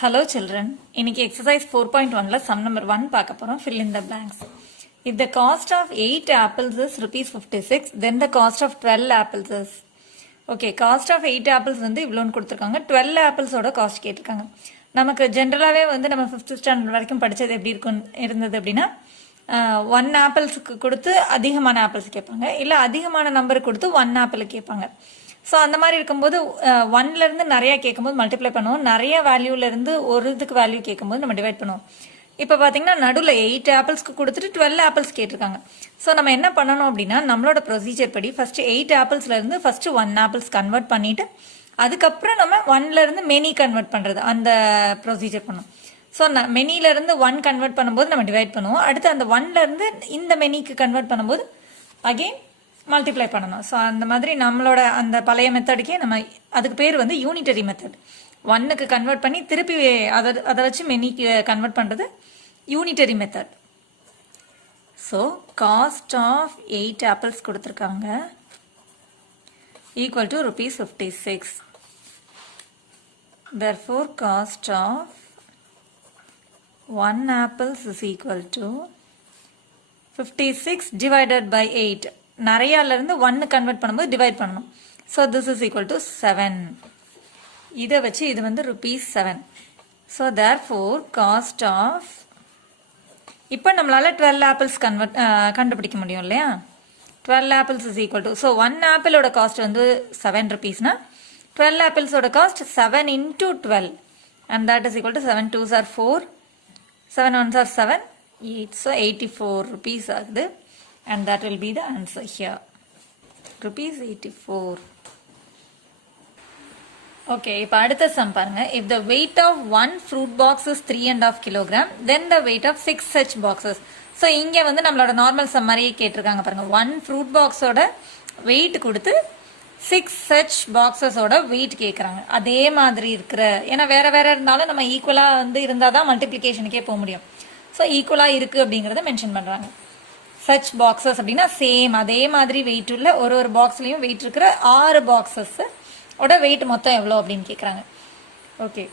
Hello children, இன்னைக்கு exercise 4.1ல sum number 1 பார்க்க போறோம். Fill in the blanks. If the cost of 8 apples is rupees 56, then the cost of 12 apples is. Okay, cost of 8 apples வந்து இவ்வளோன்னு கொடுத்துருக்காங்க. 12 apples-ஓட cost கேட்டிருக்காங்க. நமக்கு ஜென்ரலாகவே வந்து நம்ம 5th ஸ்டாண்டர்ட் வரைக்கும் படித்தது எப்படி இருந்தது அப்படின்னா 1 ஆப்பிள்ஸுக்கு கொடுத்து அதிகமான ஆப்பிள்ஸ் கேட்பாங்க, இல்லை அதிகமான நம்பர் கொடுத்து 1 ஆப்பிள் கேட்பாங்க. ஸோ அந்த மாதிரி இருக்கும்போது 1லேருந்து நிறையா கேட்கும்போது மல்டிப்ளை பண்ணுவோம், நிறைய வேல்யூலேருந்து ஒரு இதுக்கு வேல்யூ கேட்கும்போது நம்ம டிவைட் பண்ணுவோம். இப்போ பார்த்தீங்கன்னா நடுவில் 8 ஆப்பிள்ஸ்க்கு கொடுத்துட்டு 12 ஆப்பிள்ஸ் கேட்டிருக்காங்க. ஸோ நம்ம என்ன பண்ணணும் அப்படின்னா நம்மளோட ப்ரொசீஜர் படி ஃபஸ்ட்டு 8 ஆப்பிள்ஸ்லேருந்து ஃபஸ்ட்டு 1 ஆப்பிள்ஸ் கன்வெர்ட் பண்ணிவிட்டு அதுக்கப்புறம் நம்ம 1லேருந்து மெனி கன்வெர்ட் பண்ணுறது அந்த ப்ரொசீஜர் பண்ணணும். ஸோ மெனிலேருந்து 1 கன்வெர்ட் பண்ணும்போது நம்ம டிவைட் பண்ணுவோம், அடுத்து அந்த 1லேருந்து இந்த மெனிக்கு கன்வெர்ட் பண்ணும்போது அகெயின் மல்டிப்ளை பண்ணணும். ஸோ அந்த மாதிரி நம்மளோட அந்த பழைய மெத்தடுக்கே நம்ம அதுக்கு பேர் வந்து யூனிட்டரி மெத்தட். 1க்கு கன்வெர்ட் பண்ணி திருப்பி அதை வச்சு மெனிக்கு கன்வெர்ட் பண்ணுறது unitary method. So cost of 8 apples கொடுத்துருக்காங்க equal to rupees 56. Therefore cost of 1 apples is equal to 56 divided by 8. நிறையாலேருந்து 1 convert பண்ணும்போது டிவைட் பண்ணணும். So this is equal to 7. இதை வச்சு இது வந்து ₹7. ஸோ தேர்ஃபோர் காஸ்ட் ஆஃப் இப்போ நம்மளால் 12 ஆப்பிள்ஸ் கண்டுபிடிக்க முடியும் இல்லையா. 12 apples is equal to, so 1 ஆப்பிளோட காஸ்ட் வந்து ₹7னா 12 ஆப்பிள்ஸோட cost 7 into 12 and that is equal to 7 2s are 4, 7 1s are 7, 8. So 84 rupees ஆகுது. And that will be the answer here. ₹84. Okay, இப்போ அடுத்த sum பாருங்க. If the weight of one fruit box is 3.5 kg, then the weight of 6 such boxes. So இங்கே வந்து நம்மளோட normal some மாதிரியே கேட்டிருக்காங்க பாருங்க. 1 fruit box-ஓட வெயிட் கொடுத்து 6 such boxes-ஓட வெயிட் கேட்குறாங்க. அதே மாதிரி இருக்கிற, ஏன்னா வேற வேற இருந்தாலும் நம்ம ஈக்குவலாக வந்து இருந்தால் தான் மல்டிப்ளிகேஷனுக்கே போக முடியும். ஸோ ஈக்குவலாக இருக்குது அப்படிங்கிறத மென்ஷன் பண்ணுறாங்க. சச் பாக்ஸஸ் அப்படின்னா சேம் அதே மாதிரி வெயிட் உள்ள ஒரு பாக்ஸ்லையும் வெயிட் இருக்கிற 6 பாக்ஸஸ் ஓட வெயிட் மொத்தம் எவ்வளோ அப்படின்னு கேட்குறாங்க. ஓகே,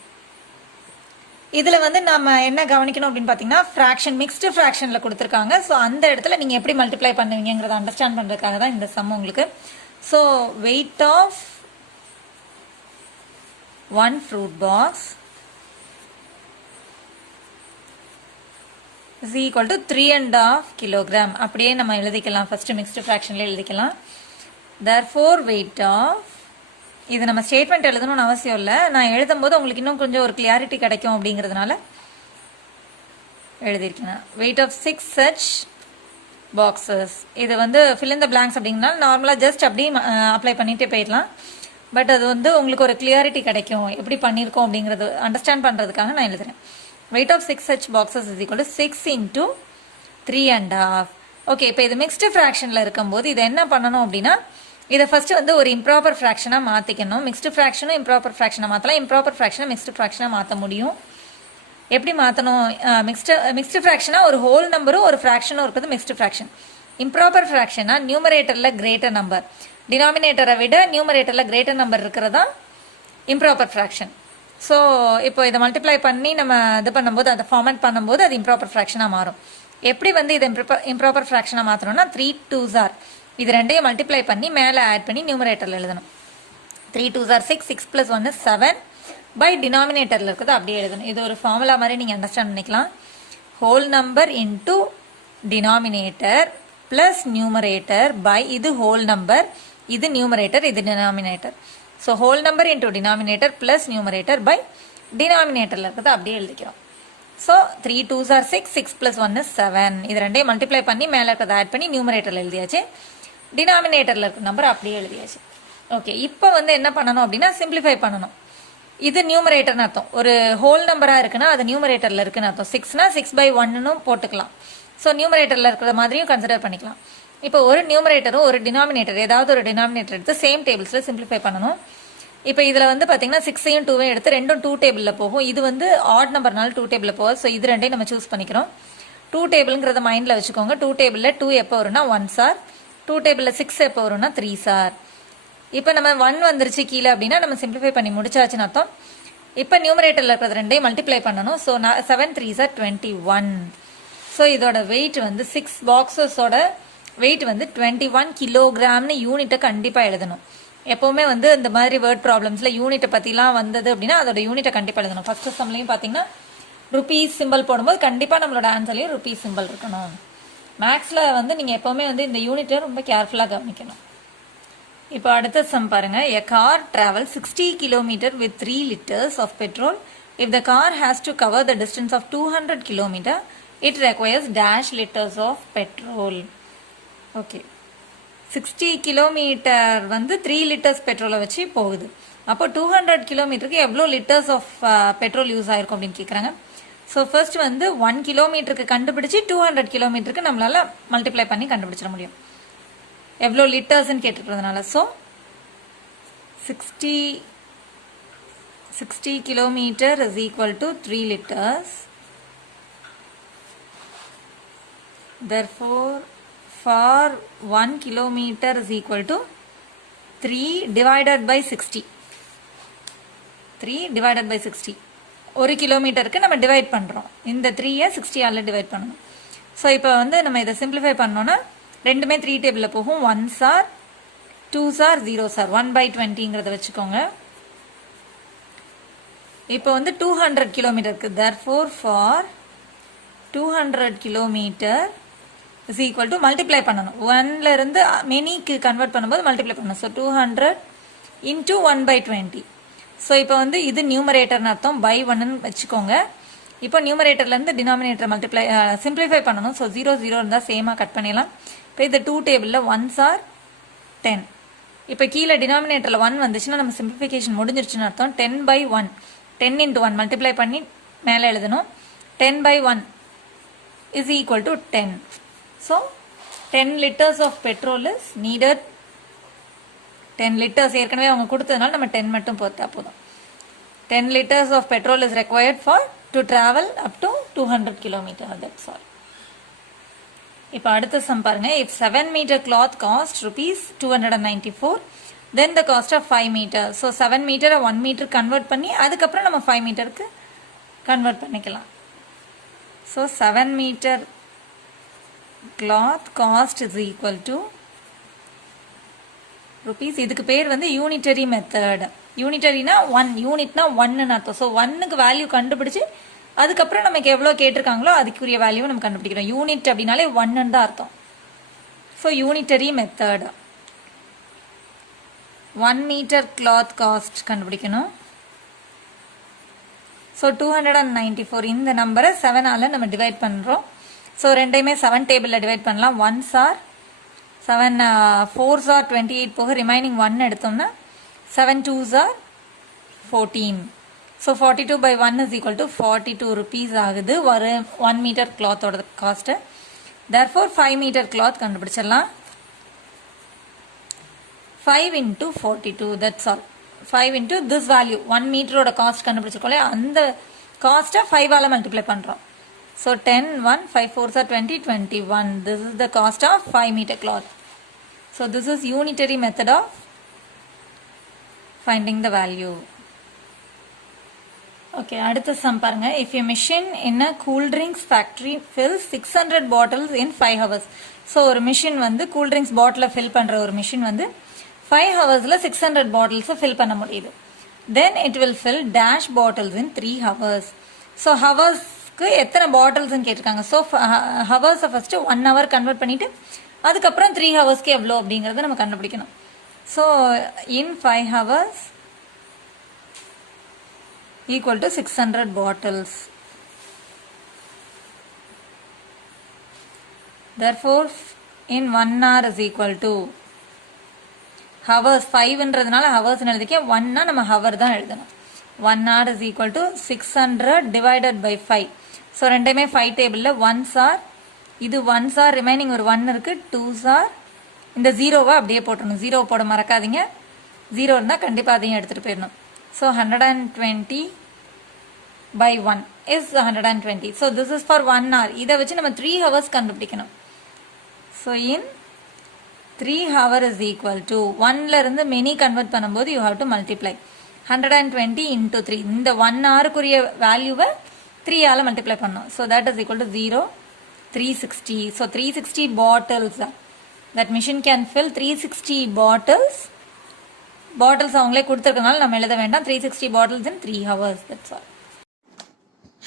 இதில் வந்து நம்ம என்ன கவனிக்கணும் அப்படின்னு பார்த்தீங்கன்னா ஃப்ராக்ஷன் மிக்ஸ்டு ஃப்ராக்ஷனில் கொடுத்துருக்காங்க. ஸோ அந்த இடத்துல நீங்கள் எப்படி மல்டிப்ளை பண்ணுவீங்கிறத அண்டர்ஸ்டாண்ட் பண்ணுறதுக்காக தான் இந்த சம் உங்களுக்கு. So weight of 1 fruit box is equal to 3.5 kg. அப்படியே நம்ம எழுதிக்கலாம், ஃபர்ஸ்ட் மிக்ஸ்டு ஃப்ராக்ஷன்ல எழுதிக்கலாம். therefore weight of, இது நம்ம ஸ்டேட்மெண்ட் எழுதணும்னு அவசியம் இல்லை, நான் எழுதும் போது உங்களுக்கு இன்னும் கொஞ்சம் ஒரு கிளியாரிட்டி கிடைக்கும் அப்படிங்கிறதுனால எழுதியிருக்கேன். weight of 6 such boxes. இது வந்து fill in the blanks அப்படிங்கிறனால நார்மலாக ஜஸ்ட் அப்படியே அப்ளை பண்ணிட்டே போயிடலாம். பட் அது வந்து உங்களுக்கு ஒரு கிளியாரிட்டி கிடைக்கும் எப்படி பண்ணியிருக்கோம் அப்படிங்கிறது அண்டர்ஸ்டாண்ட் பண்ணுறதுக்காக நான் எழுதுறேன். weight of 6 such boxes is equal to 6 into 3.5. Okay, இப்போ இது மிக்ஸ்டு ஃப்ராக்ஷனில் இருக்கும்போது இதை என்ன பண்ணணும் அப்படின்னா இதை ஃபஸ்ட்டு வந்து ஒரு இம்ப்ராப்பர் ஃப்ராக்ஷனாக மாற்றிக்கணும். மிக்ஸ்டு ஃப்ராக்ஷனும் இம்ப்ராப்பர் ஃப்ராக்ஷனாக மாற்றலாம், இம்ப்ராப்பர் ஃப்ராக்ஷனை மிக்ஸ்டு ஃப்ராக்ஷனாக மாற்ற முடியும். எப்படி மாற்றணும்? மிக்ஸ்டு ஃப்ராக்ஷனாக ஒரு ஹோல் நம்பரும் ஒரு ஃப்ராக்ஷனும் இருக்கிறது மிக்ஸ்டு ஃப்ராக்ஷன். இம்ப்ராப்பர் ஃப்ராக்ஷனாக நியூமரேட்டரில் கிரேட்டர் நம்பர், டினாமினேட்டரை விட நியூமரேட்டரில் கிரேட்டர் நம்பர் இருக்கிறதா இம்ப்ராப்பர் ஃப்ராக்ஷன். ஸோ இப்போ இதை மல்டிப்ளை பண்ணி நம்ம இது பண்ணும்போது அதை ஃபார்மேட் பண்ணும்போது அது இம்ப்ராப்பர் ஃப்ராக்ஷனாக மாறும். எப்படி வந்து இதை இம்ப்ராப்பர் ஃப்ராக்ஷனாக மாற்றணும்னா 3 2s are, இது ரெண்டையும் மல்டிப்ளை பண்ணி மேலே ஆட் பண்ணி நியூமரேட்டரில் எழுதணும். 3 2s are 6, 6 + 1 is 7 பை டினாமினேட்டரில் இருக்கிறது அப்படியே எழுதணும். இது ஒரு ஃபார்முலா மாதிரி நீங்கள் அண்டர்ஸ்டாண்ட் பண்ணிக்கலாம். Whole number into denominator plus numerator by, இது ஹோல் நம்பர், இது நியூமரேட்டர், இது denominator. So whole number into denominator plus numerator by டினாமினேட்டரில் இருக்கிறது அப்படியே எழுதிக்கிறோம். So 3 2s are 6, 6 + 1 is 7. இது ரெண்டையும் மல்டிப்ளை பண்ணி மேலே இருக்கிறத ஆட் பண்ணி நியூமரேட்டரில் எழுதியாச்சு, டினாமினேட்டரில் இருக்கிற நம்பர் அப்படியே எழுதியாச்சு. ஓகே, இப்போ வந்து என்ன பண்ணணும் அப்படின்னா சிம்பிளிஃபை பண்ணணும். இது நியூமரேட்டர்னு அர்த்தம், ஒரு ஹோல் நம்பராக இருக்குன்னா அது நியூமரேட்டரில் இருக்குன்னு அர்த்தம். 6னா 6/1ன்னு போட்டுக்கலாம். ஸோ நியூமரேட்டரில் இருக்கிற மாதிரியும் கன்சிடர் பண்ணிக்கலாம். இப்போ ஒரு நியூமரேட்டரும் ஒரு டினாமினேட்டர், ஏதாவது ஒரு டினாமினேட்டர் எடுத்து சேம் டேபிள்ஸில் சிம்பிளிஃபை பண்ணணும். இப்போ இதில் வந்து பார்த்தீங்கன்னா 6ஐயும் 2வையும் எடுத்து ரெண்டும் 2 டேபிளில் போகும். இது வந்து ஆட் நம்பர்னால 2 டேபிளில் போகும். ஸோ இது ரெண்டையும் நம்ம சூஸ் பண்ணிக்கிறோம். 2 டேபிள்ங்கிறத மைண்டில் வச்சுக்கோங்க. 2 டேபிளில் 2 எப்போ வரும்னா 1s are, 2 டேபிளில் 6 எப்போ வரும்னா 3s are. இப்போ நம்ம 1 வந்துருச்சு கீழே அப்படின்னா நம்ம சிம்பிளிஃபை பண்ணி முடிச்சாச்சுன்னு அர்த்தம். இப்போ நியூமரேட்டரில் இருக்கிறது ரெண்டையும் மல்டிப்ளை பண்ணணும். So 7 3s are 21. ஸோ இதோட வெயிட் வந்து 6 பாக்ஸஸோட வெயிட் வந்து 21 கிலோகிராம்னு யூனிட்டை கண்டிப்பாக எழுதணும். எப்போவுமே வந்து இந்த மாதிரி வேர்ட் ப்ராப்ளம்ஸில் யூனிட்டை பற்றிலாம் வந்தது அப்படின்னா அதோட யூனிட்டை கண்டிப்பாக எழுதணும். ஃபஸ்ட்டு சம்லையும் பார்த்தீங்கன்னா ருபீஸ் சிம்பிள் போடும்போது கண்டிப்பாக நம்மளோட ஆன்சர்லையும் ருபீஸ் சிம்பிள் இருக்கணும். மேக்ஸில் வந்து நீங்கள் எப்போவுமே வந்து இந்த யூனிட்டை ரொம்ப கேர்ஃபுல்லாக கவனிக்கணும். இப்போ அடுத்த சம் பாருங்க. A car travels 60 km with 3 liters of petrol. If the car has to cover the distance of 200 km, it requires dash liters of petrol. Okay. 60 km வந்து 3 liters பெட்ரோலை வச்சு போகுது. அப்போ 200 கிலோமீட்டருக்கு எவ்வளோ லிட்டர்ஸ் ஆஃப் பெட்ரோல் யூஸ் ஆயிருக்கும் அப்படின்னு கேட்குறாங்க. ஸோ ஃபர்ஸ்ட் வந்து 1 கிலோமீட்டருக்கு கண்டுபிடிச்சி 200 கிலோமீட்டருக்கு நம்மளால மல்டிப்ளை பண்ணி கண்டுபிடிச்சிட முடியும். எவ்வளோ லிட்டர்ஸ்ன்னு கேட்டுக்கிறதுனால. So 60 kilometre is equal to 3 liters. Therefore, for 1 kilometer is equal to 3 divided by 60. 3 divided by 60. ஒரு கிலோமீட்டருக்கு நம்ம டிவைட் பண்ணுறோம். இந்த 3யை 60ஆல் டிவைட் பண்ணணும். ஸோ இப்போ வந்து நம்ம இதை சிம்பிளிஃபை பண்ணோன்னா ரெண்டுமே 3 டேபிளில் போகும். 1s are 2s are 0s are 1/20ங்கிறத வச்சுக்கோங்க. இப்போ வந்து 200 கிலோமீட்டருக்கு. therefore for 200 kilometre is equal to multiply பண்ணணும். 1ல இருந்து மெனிக்கு கன்வெர்ட் பண்ணும்போது மல்டிப்ளை பண்ணணும். So 200 into 1/20. ஸோ இப்போ வந்து இது நியூமரேட்டர்னு அர்த்தம், பை 1ன்னு வச்சுக்கோங்க. இப்போ நியூமரேட்டர்லேருந்து டினாமினேட்டர் மல்டிப்ளை சிம்பிளிஃபை பண்ணணும். ஸோ 0 0 இருந்தால் சேமாக கட் பண்ணிடலாம். இப்போ இந்த 2 டேபிளில் 1s are 10. இப்போ கீழே டினாமினேட்டரில் 1 வந்துச்சுன்னா நம்ம சிம்பிளிஃபிகேஷன் முடிஞ்சிருச்சுன்னு அர்த்தம். 10/1 10 into 1 மல்டிப்ளை பண்ணி மேலே எழுதணும். 10/1 is equal to 10. So 10 liters of petrol is needed. 10 liters ஏற்கனவே அவங்க கொடுத்ததுனால நம்ம 10 மட்டும் போட்டா போதும். 10 liters of petrol is required for to travel up to 200 kilometer. That's all. இப்போ அடுத்த சம் பாருங்க. If 7 meter cloth cost rupees 294, then the cost of 5 meter. So 7 meter 1 meter convert பண்ணி அதுக்கப்புறம் நம்ம 5 மீட்டருக்கு கன்வெர்ட் பண்ணிக்கலாம். So 7 meter cloth cost is equal to rupees. இதுக்கு பேர் வந்து யூனிட்டரி மெத்தட். யூனிட்டரினா 1, யூனிட்னா 1ன்னு அர்த்தம். ஸோ 1க்கு வேல்யூ கண்டுபிடிச்சு அதுக்கப்புறம் நமக்கு எவ்வளோ கேட்டிருக்காங்களோ அதுக்குரிய வேல்யூ நம்ம கண்டுபிடிக்கிறோம். யூனிட் அப்படின்னாலே 1ன்னு தான் அர்த்தம். So unitary method. 1 metre cloth cost கண்டுபிடிக்கணும். ஸோ 294 இந்த நம்பரை 7ஆல் நம்ம டிவைட் பண்ணுறோம். ஸோ ரெண்டையுமே 7 டேபிளில் டிவைட் பண்ணலாம். 1s are 7 4s are 28 போக ரிமைனிங் 1 எடுத்தோம்னா 7 2s are 14. So 42/1 is equal to 42 rupees ஆகுது ஒரு 1 மீட்டர் கிளாத்தோட காஸ்ட்டு. therefore 5 மீட்டர் கிளாத் கண்டுபிடிச்சிடலாம். 5 into 42, that's all. 5 into this value 1 மீட்டரோட cost கண்டுபிடிச்சிருக்கோம். அந்த காஸ்ட்டை 5ஆல் மல்டிப்ளை பண்ணுறோம். So 10 1 5 4s are 20 21. This is the cost of 5 meter cloth. So this is unitary method of finding the value. Okay, அடுத்த sum பாருங்க. If a machine in a cool drinks factory fills 600 bottles in 5 hours. So ஒரு machine வந்து cool drinks பாட்டிலை fill பண்ணுற ஒரு machine வந்து 5 ஹவர்ஸில் 600 பாட்டில்ஸை fill பண்ண முடியுது. Then it will fill dash bottles in 3 hours. So ஹவர்ஸ்க்கு எத்தனை பாட்டில்ஸ்ன்னு கேட்டிருக்காங்க. ஸோ ஹவர்ஸை ஃபஸ்ட்டு 1 hour கன்வெர்ட் பண்ணிவிட்டு அதுக்கப்புறம் 3 ஹவர்ஸ்க்கு எவ்வளோ அப்படிங்கிறத நம்ம கண்டுபிடிக்கணும். So in 5 hours equal to 600 bottles. Therefore in 1 hour is equal to hours 5ன்றதுனால hours எழுதிக்க 1னா நம்ம hour தான் எழுதணும். 1 hour is equal to 600 divided by 5. So ரெண்டையுமே 5 டேபிளில் 1s are இது 1s are ரிமைனிங் ஒரு 1 இருக்குது. 2s are இந்த 0வை அப்படியே போட்டணும். 0 போட மறக்காதீங்க. 0 இருந்தால் கண்டிப்பாக அதையும் எடுத்துகிட்டு போயிடணும். So 120/1 is 120. So this is for 1 hour. இதை வச்சு நம்ம 3 hours கண்டுபிடிக்கணும். So in 3 hour is equal to 1ல இருந்து மெனி கன்வெர்ட் பண்ணும்போது you have to multiply. 120 into 3. இந்த 1 hourக்குரிய வேல்யூவை 3 ஆல் மல்டிப்ளை பண்ணோம். So that is equal to 0, 360. So 360 bottles. That machine can fill 360 bottles. Bottles அவங்களே கொடுத்துருக்கனால நம்ம எழுத வேண்டாம். 360 bottles in 3 hours. That's all.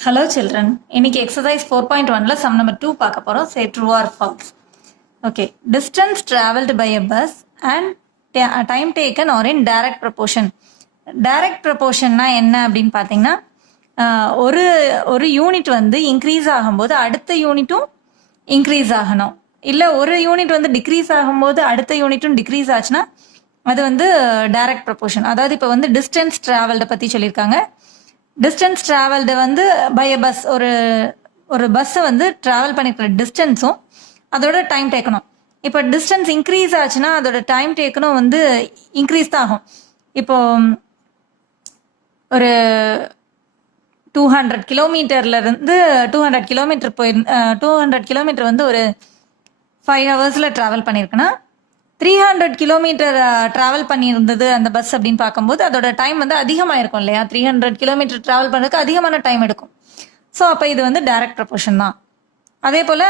Hello children. இன்னைக்கு exercise 4.1ல sum number 2 பார்க்க போறோம். Say true or false. Okay. Distance traveled by a bus and time taken or in direct proportion. Direct proportionனா என்ன அப்படின்னு பார்த்தீங்கன்னா ஒரு யூனிட் வந்து இன்க்ரீஸ் ஆகும்போது அடுத்த யூனிட்டும் இன்க்ரீஸ் ஆகணும். இல்லை ஒரு யூனிட் வந்து டிக்ரீஸ் ஆகும்போது அடுத்த யூனிட்டும் டிக்ரீஸ் ஆச்சுன்னா அது வந்து டைரக்ட் ப்ரொபோர்ஷன். அதாவது இப்போ வந்து டிஸ்டன்ஸ் ட்ராவல்டை பற்றி சொல்லியிருக்காங்க. டிஸ்டன்ஸ் ட்ராவல்டு வந்து பை அ பஸ், ஒரு பஸ்ஸை வந்து ட்ராவல் பண்ணிக்கிற டிஸ்டன்ஸும் அதோட டைம் டேக்கணும். இப்போ டிஸ்டன்ஸ் இன்க்ரீஸ் ஆச்சுன்னா அதோட டைம் டேக்கணும் வந்து இன்க்ரீஸ் தான் ஆகும். இப்போ ஒரு 200 கிலோமீட்டர்லேருந்து 200 கிலோமீட்டர் 200 கிலோமீட்டர் வந்து ஒரு 5 ஹவர்ஸில் ட்ராவல் பண்ணியிருக்குன்னா 300 கிலோமீட்டர் ட்ராவல் பண்ணியிருந்தது அந்த பஸ் அப்படின்னு பார்க்கும்போது அதோட டைம் வந்து அதிகமாக இருக்கும் இல்லையா? 300 கிலோமீட்டர் ட்ராவல் பண்ணுறதுக்கு அதிகமான டைம் எடுக்கும். ஸோ அப்போ இது வந்து டைரக்ட் ப்ரொபோர்ஷன் தான். அதே போல்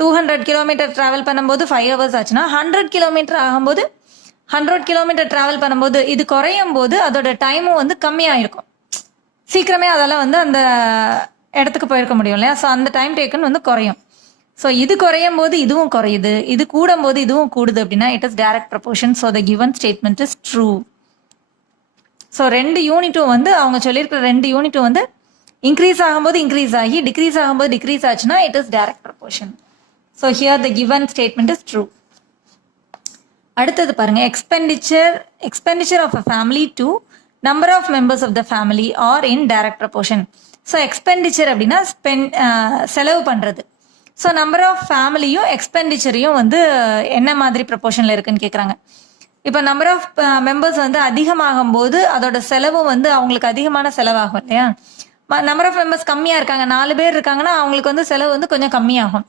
200 கிலோமீட்டர் ட்ராவல் பண்ணும்போது 5 ஹவர்ஸ் ஆச்சுன்னா 100 கிலோமீட்டர் ஆகும்போது 100 கிலோமீட்டர் ட்ராவல் பண்ணும்போது இது குறையும் போது அதோட டைமும் வந்து கம்மியாக இருக்கும். சீக்கிரமே அதெல்லாம் வந்து அந்த இடத்துக்கு போயிருக்க முடியும் இல்லையா? ஸோ அந்த டைம் டேக்கன் வந்து குறையும். ஸோ இது குறையும் போது இதுவும் குறையுது, இது கூடும் போது இதுவும் கூடுது அப்படின்னா it is direct proportion. So the given statement is true. So 2 யூனிட்டும் வந்து அவங்க சொல்லியிருக்கிற 2 யூனிட்டும் வந்து இன்க்ரீஸ் ஆகும்போது இன்க்ரீஸ் ஆகி டிக்ரீஸ் ஆகும்போது டிக்ரீஸ் ஆச்சுன்னா it is direct proportion. So here the given statement is true. அடுத்தது பாருங்க, expenditure of a family to number of members of the family are in direct proportion. So expenditure அப்படின்னா செலவு பண்ணுறது. So number of ஃபேமிலியும் எக்ஸ்பெண்டிச்சரையும் வந்து என்ன மாதிரி ப்ரொபோர்ஷனில் இருக்குன்னு கேட்குறாங்க. இப்போ நம்பர் ஆஃப் மெம்பர்ஸ் வந்து அதிகமாகும் போது அதோட செலவும் வந்து அவங்களுக்கு அதிகமான செலவாகும் இல்லையா? நம்பர் ஆஃப் மெம்பர்ஸ் கம்மியாக இருக்காங்க, 4 பேர் இருக்காங்கன்னா அவங்களுக்கு வந்து செலவு வந்து கொஞ்சம் கம்மியாகும்.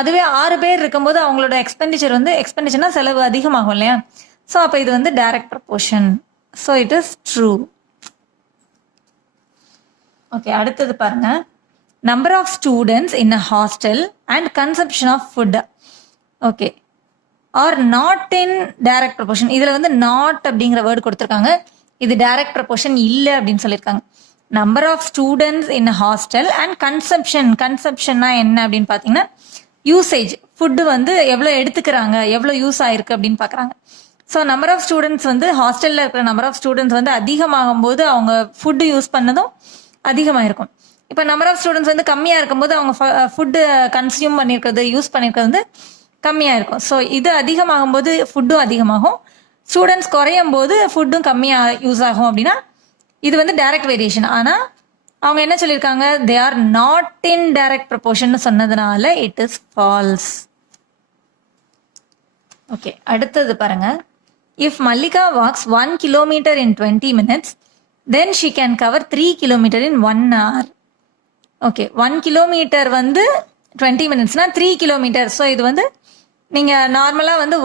அதுவே 6 பேர் இருக்கும்போது அவங்களோட எக்ஸ்பெண்டிச்சர்னா செலவு அதிகமாகும் இல்லையா? ஸோ அப்போ இது வந்து direct proportion. So it is true. Okay, அடுத்தது பாருங்க, number of students in a hostel and consumption of food okay are not in direct proportion. இதில் வந்து நாட் அப்படிங்கிற வேர்டு கொடுத்துருக்காங்க. இது டைரக்ட் ப்ரொபோர்ஷன் இல்லை அப்படின்னு சொல்லியிருக்காங்க. Number of students in a hostel and கன்சம்ஷன்னா என்ன அப்படின்னு பார்த்தீங்கன்னா யூசேஜ், ஃபுட்டு வந்து எவ்வளோ எடுத்துக்கிறாங்க, எவ்வளோ யூஸ் ஆயிருக்கு அப்படின்னு பார்க்குறாங்க. ஸோ நம்பர் ஆஃப் ஸ்டூடெண்ட்ஸ் வந்து ஹாஸ்டலில் இருக்கிற நம்பர் ஆஃப் ஸ்டூடெண்ட்ஸ் வந்து அதிகமாகும் போது அவங்க ஃபுட்டு யூஸ் பண்ணதும் அதிகமாக இருக்கும். இப்போ நம்பர் ஆஃப் ஸ்டூடெண்ட்ஸ் வந்து கம்மியாக இருக்கும்போது அவங்க ஃபுட்டு கன்சியூம் பண்ணியிருக்கிறது, யூஸ் பண்ணியிருக்கிறது வந்து கம்மியாக இருக்கும். ஸோ இது அதிகமாகும் போது ஃபுட்டும் அதிகமாகும், ஸ்டூடெண்ட்ஸ் குறையும் போது ஃபுட்டும் கம்மியாக யூஸ் ஆகும். அப்படின்னா இது வந்து டைரக்ட் வேரியேஷன். ஆனால் அவங்க என்ன சொல்லியிருக்காங்க, they are not in direct proportion சொன்னதுனால இட் இஸ் ஃபால்ஸ். ஓகே, அடுத்தது பாருங்க, if Mallika walks 1 kilometer in 20 minutes then she can cover 3 kilometer in 1 hour. Okay, 1 kilometer வந்து 20 minutesனா 3 kilometer. ஸோ இது வந்து நீங்கள் நார்மலாக வந்து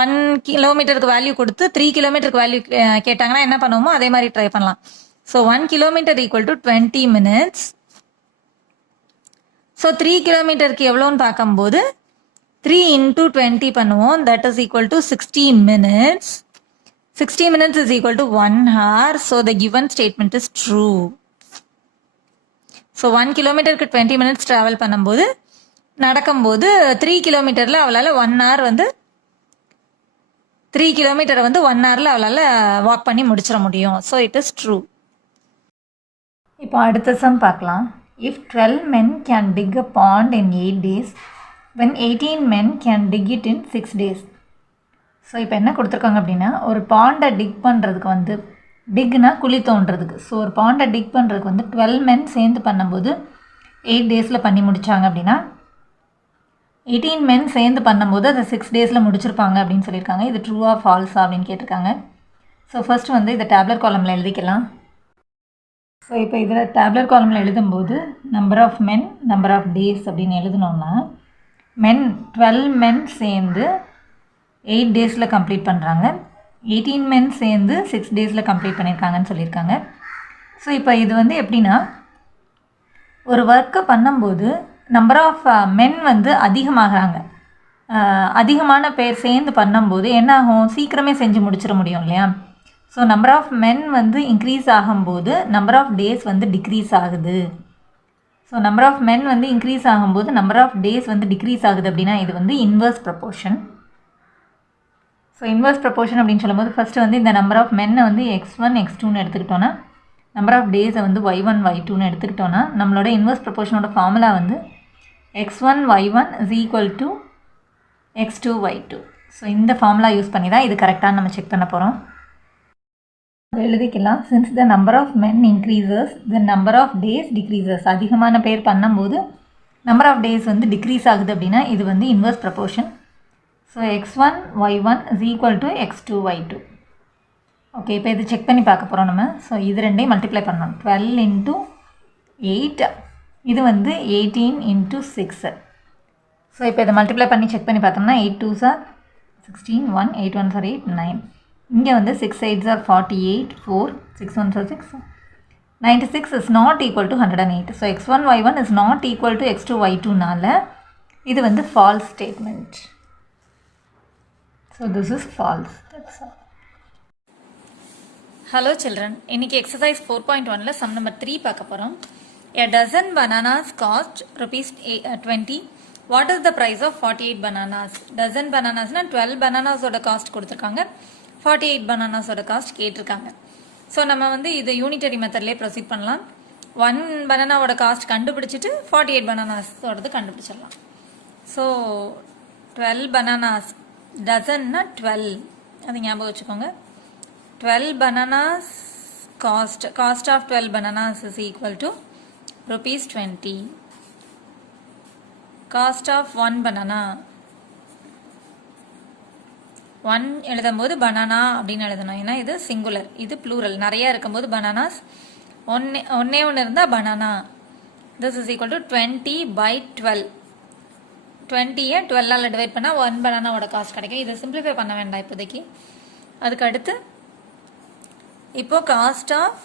1 kilometerக்கு வேல்யூ கொடுத்து 3 kilometerக்கு வேல்யூ கேட்டாங்கன்னா என்ன பண்ணுவோமோ அதே மாதிரி ட்ரை பண்ணலாம். So 1 kilometer equal to 20 minutes. So 3 kilometerக்கு எவ்வளோன்னு பார்க்கும்போது 3 into 20 பண்ணுவோம். That is equal to 60 minutes. 60 minutes is equal to 1 hour. So the given statement is true. So 1 kilometerக்கு 20 minutes travel பண்ணும்போது நடக்கும்போது 3 kilometerல அவளால் 1 hour வந்து 3 kilometer வந்து 1 hourல அவளால் வாக் பண்ணி முடிச்சிட முடியும். So it is true. இப்போ அடுத்த சம் பார்க்கலாம். If 12 men can dig a pond in 8 days, when 18 men can dig it in 6 days. So இப்போ என்ன கொடுத்துருக்காங்க அப்படின்னா, ஒரு பாண்டை டிக் பண்ணுறதுக்கு வந்து டிக்னா குழி தோன்றதுக்கு. ஸோ ஒரு பாண்டை டிக் பண்ணுறதுக்கு வந்து 12 men சேர்ந்து பண்ணும்போது 8 daysல பண்ணி முடித்தாங்க அப்படின்னா 18 men சேர்ந்து பண்ணும்போது அதை 6 daysல முடிச்சிருப்பாங்க அப்படின்னு சொல்லியிருக்காங்க. இது ட்ரூவா ஃபால்ஸா அப்படின்னு கேட்டிருக்காங்க. ஸோ ஃபர்ஸ்ட் வந்து இதை டேப்லர் காலமில் எழுதிக்கலாம். ஸோ இப்போ இதில் டேப்லர் காலமில் எழுதும்போது number of men, number of days அப்படின்னு எழுதினோம்னா 12 men சேர்ந்து 8 daysல கம்ப்ளீட் பண்ணுறாங்க. 18 men சேர்ந்து 6 days கம்ப்ளீட் பண்ணியிருக்காங்கன்னு சொல்லியிருக்காங்க. ஸோ இப்போ இது வந்து எப்படின்னா, ஒரு ஒர்க்கை பண்ணும்போது நம்பர் ஆஃப் மென் வந்து அதிகமாகறாங்க. அதிகமான பேர் சேர்ந்து பண்ணும்போது என்ன ஆகும், சீக்கிரமே செஞ்சு முடிச்சிட முடியும் இல்லையா. ஸோ நம்பர் ஆஃப் மென் வந்து இன்க்ரீஸ் ஆகும்போது நம்பர் ஆஃப் டேஸ் வந்து டிக்ரீஸ் ஆகுது. ஸோ நம்பர் ஆஃப் மென் வந்து இன்க்ரீஸ் ஆகும்போது நம்பர் ஆஃப் டேஸ் வந்து டிக்ரீஸ் ஆகுது அப்படின்னா இது வந்து inverse proportion. So inverse proportion அப்படின்னு சொல்லும்போது ஃபஸ்ட்டு வந்து இந்த நம்பர் ஆஃப் மென்னை வந்து x1 x2ன்னு எடுத்துக்கிட்டோன்னா, நம்பர் ஆஃப் டேஸை வந்து y1 y2ன்னு எடுத்துக்கிட்டோன்னா, நம்மளோட இன்வர்ஸ் ப்ரப்போர்ஷனோட ஃபார்முலா வந்து x1 y1 is equal to x2 y2. So இந்த ஃபார்முலா யூஸ் பண்ணி தான் இது கரெக்டாக நம்ம செக் பண்ண போகிறோம். எழுதிக்கலாம். Since the number of men increases the number of days decreases. அதிகமான பேர் பண்ணும்போது நம்பர் ஆஃப் டேஸ் வந்து டிக்ரீஸ் ஆகுது அப்படின்னா இது வந்து inverse proportion. So x1 y1 is equal to x2 y2. Okay, இப்போ இது செக் பண்ணி பார்க்க போகிறோம் நம்ம. ஸோ இது ரெண்டையும் மல்டிப்ளை பண்ணணும். 12 into 8, இது வந்து 18 into 6. ஸோ இப்போ இதை மல்டிப்ளை பண்ணி செக் பண்ணி பார்த்தோம்னா 8 2s are 16, 1 8 1s are 8 9. இங்கே வந்து 6 8s are 48, 4 6 1s are 6, 96 is not equal to 108. So x1 y1 is not equal to x2 y2னால இது வந்து false statement. So this is false. That's all. Hello children, இன்னைக்கு exercise 4.1ல sum number 3 பார்க்க போகிறோம். A dozen bananas cost rupees 20. What is the price of 48 bananas? Dozen bananasனா 12 bananasோட cost கொடுத்துருக்காங்க, 48 bananasோட cost கேட்டிருக்காங்க. So நம்ம வந்து இதை யூனிட்டரி மெத்தட்லேயே ப்ரொசீட் பண்ணலாம். 1 பனானாவோட காஸ்ட் கண்டுபிடிச்சிட்டு 48 பனானாஸோடது கண்டுபிடிச்சிடலாம். ஸோ 12 bananas, டசன்னா 12, அது ஞாபகம் வச்சுக்கோங்க. 12 bananas cost of 12 bananas is equal to rupees 20. Cost of 1 banana, 1 எழுதும்போது banana அப்படின்னு எழுதணும். ஏன்னா இது சிங்குலர், இது ப்ளூரல். நிறைய இருக்கும்போது bananas, ஒன்னே ஒன்று இருந்தால் banana. This is equal to 20 by 12. 20யை 12ஆல் divide பண்ணால் 1 பனானாவோட காஸ்ட் கிடைக்கும். இதை சிம்பிளிஃபை பண்ண வேண்டாம் இப்போதைக்கு. அதுக்கு அடுத்து இப்போ cost of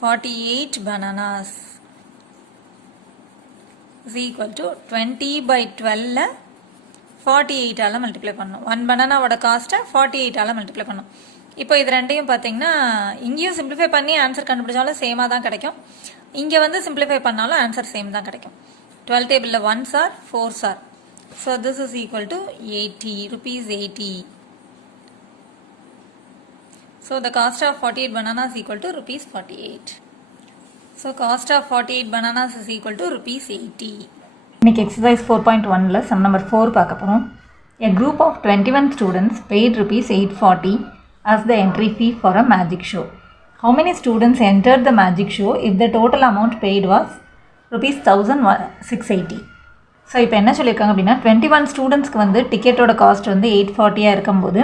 48 bananas is equal to 20 by 12ல 48ஆல் மல்டிப்ளை பண்ணணும். 1 பனானாவோட காஸ்ட்டை 48ஆல் மல்டிப்ளை பண்ணணும். இப்போ இது ரெண்டையும் பார்த்தீங்கன்னா இங்கேயும் சிம்பிளிஃபை பண்ணி ஆன்சர் கண்டுபிடிச்சாலும் சேமாக தான் கிடைக்கும், இங்கே வந்து சிம்பிளிஃபை பண்ணாலும் ஆன்சர் சேம் தான் கிடைக்கும். 12 டேபிளில் 1s are 4s are. So this is equal to 80, rupees 80. So the cost of 48 bananas is equal to rupees 48. So cost of 48 bananas is equal to rupees 80. இன்னைக்கு exercise 4.1ல sum number 4 பார்க்க போகிறோம். A group of 21 students paid rupees 840 as the entry fee for a magic show. How many students entered the magic show if the total amount paid was rupees 1680? So இப்போ என்ன சொல்லியிருக்காங்க அப்படின்னா 21 ஸ்டூடெண்ட்ஸ்க்கு வந்து டிக்கெட்டோட cost வந்து 840 இருக்கும்போது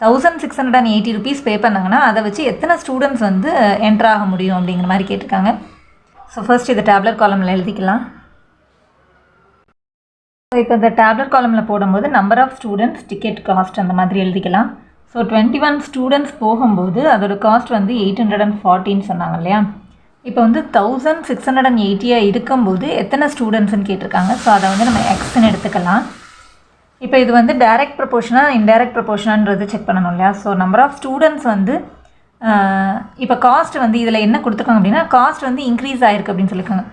1680 rupees பே பண்ணாங்கன்னா அதை வச்சு எத்தனை ஸ்டூடெண்ட்ஸ் வந்து என்ட்ரு ஆக முடியும் அப்படிங்கிற மாதிரி கேட்டிருக்காங்க. ஸோ ஃபர்ஸ்ட் இதை டேப்லெட் காலமில் எழுதிக்கலாம். ஸோ இப்போ இந்த டேப்லெட் காலமில் போடும்போது number of students, ticket cost அந்த மாதிரி எழுதிக்கலாம். ஸோ 21 ஸ்டூடெண்ட்ஸ் போகும்போது அதோட காஸ்ட் வந்து 840ன்னு சொன்னாங்க இல்லையா. இப்போ வந்து 1680 இருக்கும்போது எத்தனை ஸ்டூடெண்ட்ஸ்ன்னு கேட்டிருக்காங்க. ஸோ அதை வந்து நம்ம எக்ஸ்ன்னு எடுத்துக்கலாம். இப்போ இது வந்து டைரக்ட் ப்ரொபோர்ஷனா இன்டைரக்ட் ப்ரொபோர்ஷனான்றது செக் பண்ணணும் இல்லையா. ஸோ நம்பர் ஆஃப் ஸ்டூடெண்ட்ஸ் வந்து இப்போ காஸ்ட் வந்து இதில் என்ன கொடுத்துருக்காங்க அப்படின்னா காஸ்ட் வந்து இன்க்ரீஸ் ஆகிருக்கு அப்படின்னு சொல்லியிருக்காங்க.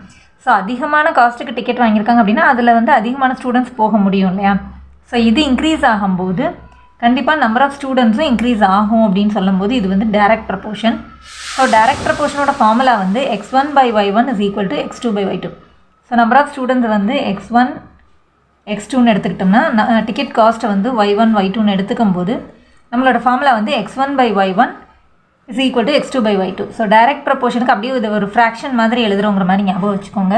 ஸோ அதிகமான காஸ்ட்டுக்கு டிக்கெட் வாங்கியிருக்காங்க அப்படின்னா அதில் வந்து அதிகமான ஸ்டூடெண்ட்ஸ் போக முடியும் இல்லையா. ஸோ இது இன்க்ரீஸ் ஆகும்போது கண்டிப்பாக நம்பர் ஆஃப் ஸ்டூடெண்ட்ஸும் இன்க்ரீஸ் ஆகும் அப்படின்னு சொல்லும்போது இது வந்து டைரக்ட் ப்ரொபோர்ஷன். ஸோ டைரக்ட் ப்ரொபோர்ஷனோட ஃபார்முலா வந்து x1 by y1 is equal to x2 by y2. So number of students வந்து x1 x2ன்னு எடுத்துக்கிட்டோம்னா டிக்கெட் காஸ்ட்டை வந்து y1 y2ன்னு எடுத்துக்கும் போது நம்மளோட ஃபார்முலா வந்து x1 by y1 is equal to x2 by y2. So direct ப்ரொபோர்ஷனுக்கு அப்படியே இது ஒரு ஃப்ராக்ஷன் மாதிரி எழுதுறோங்கிற மாதிரி ஞாபகம் வச்சுக்கோங்க.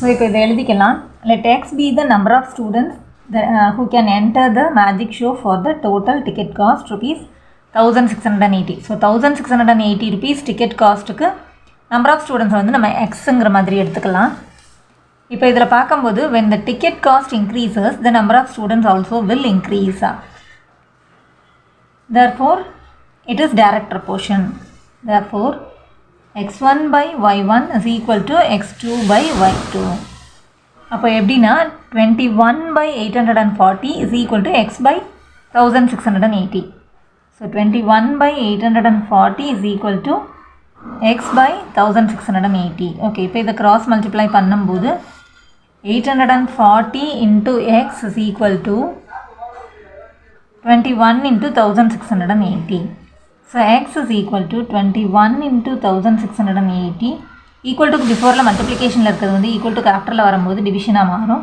ஸோ இப்போ இதை எழுதிக்கலாம். let x be the number of students who can enter the magic show for the total ticket cost rupees 1680. So 1680 rupees ticket காஸ்ட்டுக்கு நம்பர் ஆஃப் ஸ்டூடெண்ட்ஸ் வந்து நம்ம எக்ஸுங்கிற மாதிரி எடுத்துக்கலாம். இப்போ இதில் பார்க்கும்போது when the ticket cost increases the number of students also will increase. Therefore, it is direct proportion. Therefore, x1 by y1 is equal to x2 by y2. அப்போ எப்படின்னா 21 by 840 is equal to x by 1680. So 21 by 840 is equal to x by 1680. Okay, இப்போ இதை cross multiply பண்ணும்போது 840 into x is equal to 21 into 1680. So x is equal to 21 into 1680. Equal to பிஃபோரில் மல்டிப்ளிகேஷனில் இருக்கிறது வந்து equal to ஆஃப்டரில் வரும்போது டிவிஷனாக மாறும்.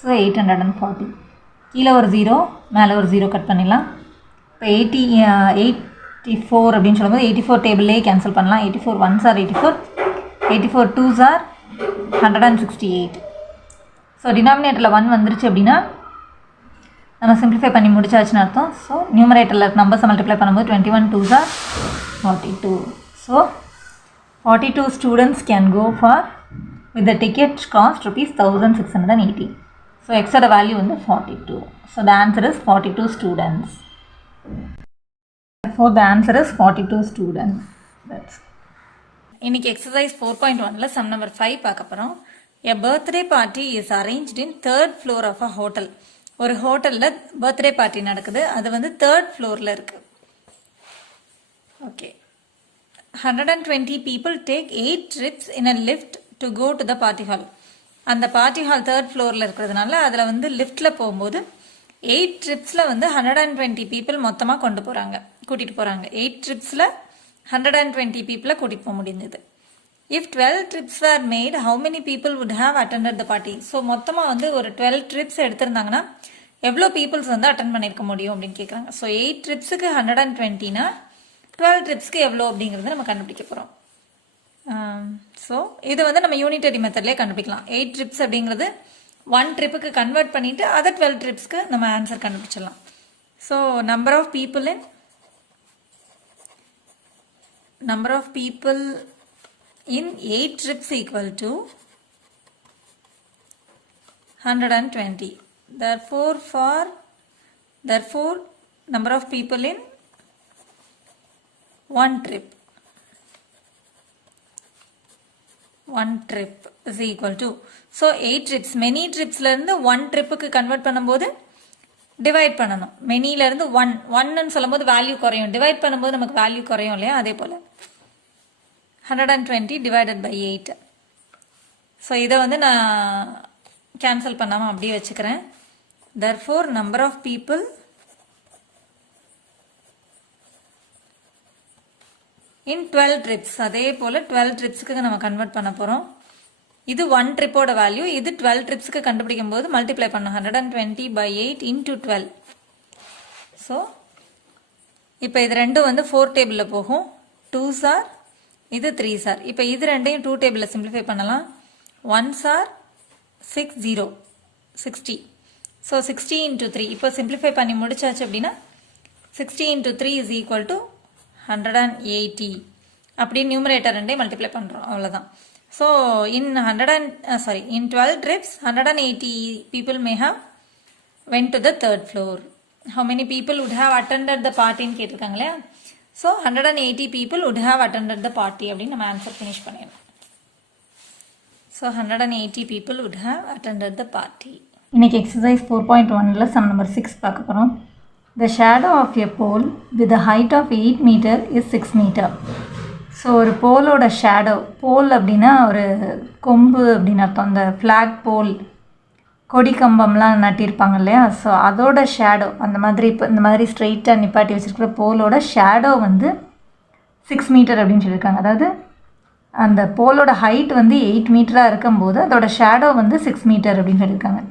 So 840 கீழே ஒரு 0 மேலே ஒரு 0 கட் பண்ணிடலாம். இப்போ 84 அப்படின்னு சொல்லும்போது 84 டேபிள்லேயே கேன்சல் பண்ணலாம். 84 1s are 84, 84 2s are 168. So டினாமினேட்டரில் 1 வந்துருச்சு அப்படின்னா நம்ம சிம்பிளிஃபை பண்ணி முடிச்சாச்சுன்னு அர்த்தம். ஸோ நியூமரேட்டரில் நம்பர்ஸை மல்டிப்ளை பண்ணும்போது 21 2s are 42. So 42 students can go for with the ticket cost rupees 1680. So x oda value வந்து 42. So the answer is 42 students. Therefore the answer is 42 students. That's இன்னைக்கு exercise 4.1ல sum number 5 பார்க்க போறோம். A birthday party is arranged in third floor of a hotel. ஒரு ஹோட்டல்ல birthday party நடக்குது. அது வந்து third floorல இருக்கு. Okay. 120 people take 8 trips in a lift to go to the party hall. அந்த பார்ட்டி ஹால் தேர்ட் ஃப்ளோரில் இருக்கிறதுனால அதில் வந்து லிஃப்ட்டில் போகும்போது 8 ட்ரிப்ஸில் வந்து 120 பீப்புள் மொத்தமாக கூட்டிகிட்டு போகிறாங்க. 8 ட்ரிப்ஸில் 120 பீப்புளை கூட்டிகிட்டு போக முடிந்தது. If 12 trips are made how many people would have attended the party. So மொத்தமாக வந்து ஒரு 12 ட்ரிப்ஸ் எடுத்திருந்தாங்கன்னா எவ்வளோ பீப்புள்ஸ் வந்து அட்டன் பண்ணியிருக்க முடியும் அப்படின்னு கேட்குறாங்க. ஸோ 8 ட்ரிப்ஸுக்கு 120னா 12 ட்ரிப்ஸ்க்கு எவ்வளோ அப்படிங்கிறத நம்ம கண்டுபிடிக்க போகிறோம். ஸோ இது வந்து நம்ம யூனிட்டரி மெத்தட்லேயே கண்டுபிடிக்கலாம். 8 ட்ரிப்ஸ் அப்படிங்கிறது 1 ட்ரிப்புக்கு கன்வெர்ட் பண்ணிவிட்டு அதை 12 ட்ரிப்ஸ்க்கு நம்ம ஆன்சர் கண்டுபிடிச்சிடலாம். So number of people in 8 trips equal to 120. Therefore number of people in one trip is equal to, so 8 trips, many trips ல இருந்து 1 tripக்கு கன்வெர்ட் பண்ணும்போது டிவைட் பண்ணணும். மெனில இருந்து 1 ன்னு சொல்லும்போது வேல்யூ குறையும், டிவைட் பண்ணும்போது நமக்கு வேல்யூ குறையும் இல்லையா, அதே போல 120 divided by 8. ஸோ இதை வந்து நான் கேன்சல் பண்ணாமல் அப்படியே வச்சுக்கிறேன். therefore number of people in 12 trips, அதே போல் 12 ட்ரிப்ஸுக்கு நம்ம கன்வெர்ட் பண்ண போகிறோம். இது 1 ட்ரிப்போட வேல்யூ, இது 12 ட்ரிப்ஸுக்கு கண்டுபிடிக்கும் போது மல்டிப்ளை பண்ணோம். 120 by 8 into 12. ஸோ இப்போ இது ரெண்டும் வந்து 4 டேபிளில் போகும். 2s are, இது 3s are. இப்போ இது ரெண்டையும் 2 டேபிளில் சிம்பிளிஃபை பண்ணலாம். 1s are 60. So 60 into 3. இப்போ சிம்பிளிஃபை பண்ணி முடிச்சாச்சு அப்படின்னா 60 into 3 is equal to 180. அப்படி நியூமரேட்டர் ரெண்டே மல்டிப்ளை பண்ணுறோம், அவ்வளோதான். So in 12 trips 180 people may have went to the third floor. How many people would have attended the party ன்னு கேட்டிருக்காங்க இல்லையா. So 180 people would have attended the party அப்படின்னு நம்ம answer finish பண்ணிடலாம். So 180 people would have attended the party. இன்னைக்கு exercise 4.1ல sum number 6 பார்க்க போகிறோம். The shadow of a pole with a height of 8 meter is 6 meter. So ஒரு போலோட shadow, போல் அப்படின்னா ஒரு கொம்பு அப்படின்னு அர்த்தம். அந்த ஃப்ளாக் போல், கொடி கம்பம்லாம் நட்டிருப்பாங்க இல்லையா, ஸோ அதோட ஷேடோ அந்த மாதிரி இப்போ இந்த மாதிரி ஸ்ட்ரெயிட்டாக நிப்பாட்டி வச்சுருக்கிற போலோட ஷேடோ வந்து 6 மீட்டர் அப்படின்னு சொல்லியிருக்காங்க. அதாவது அந்த போலோட ஹைட் வந்து 8 மீட்டராக இருக்கும்போது அதோட ஷேடோ வந்து 6 மீட்டர் அப்படின்னு சொல்லியிருக்காங்க.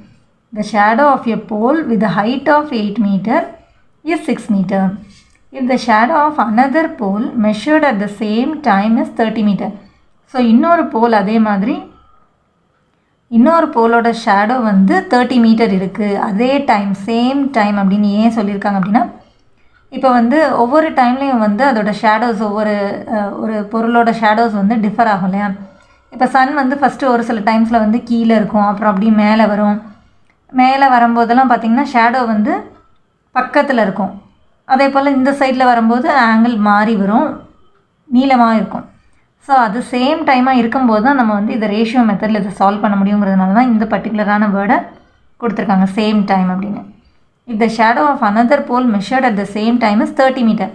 The shadow of a pole with a height of 8 meter is 6 meter. If the shadow of another pole measured at the same time is 30 meter. So இன்னொரு போல் அதே மாதிரி இன்னொரு போலோட ஷேடோ வந்து 30 மீட்டர் இருக்குது, அதே டைம் சேம் டைம் அப்படின்னு ஏன் சொல்லியிருக்காங்க அப்படின்னா, இப்போ வந்து ஒவ்வொரு டைம்லேயும் வந்து அதோட ஷேடோஸ் ஒரு பொருளோட ஷேடோஸ் வந்து டிஃபர் ஆகும் இல்லையா. இப்போ சன் வந்து ஃபஸ்ட்டு ஒரு சில டைம்ஸில் வந்து கீழே இருக்கும், அப்புறம் அப்படி மேலே வரும்போதெல்லாம் பார்த்திங்கன்னா ஷேடோ வந்து பக்கத்தில் இருக்கும். அதே போல் இந்த சைடில் வரும்போது ஆங்கிள் மாறி வரும், நீளமாக இருக்கும். ஸோ அது சேம் டைமாக இருக்கும்போது தான் நம்ம வந்து இதை ரேஷியோ மெத்தடில் இதை சால்வ் பண்ண முடியுங்கிறதுனால தான் இந்த பர்டிகுலரான வேர்டை கொடுத்துருக்காங்க, சேம் டைம் அப்படின்னு. If the shadow of another pole measured at the same time is 30 metre.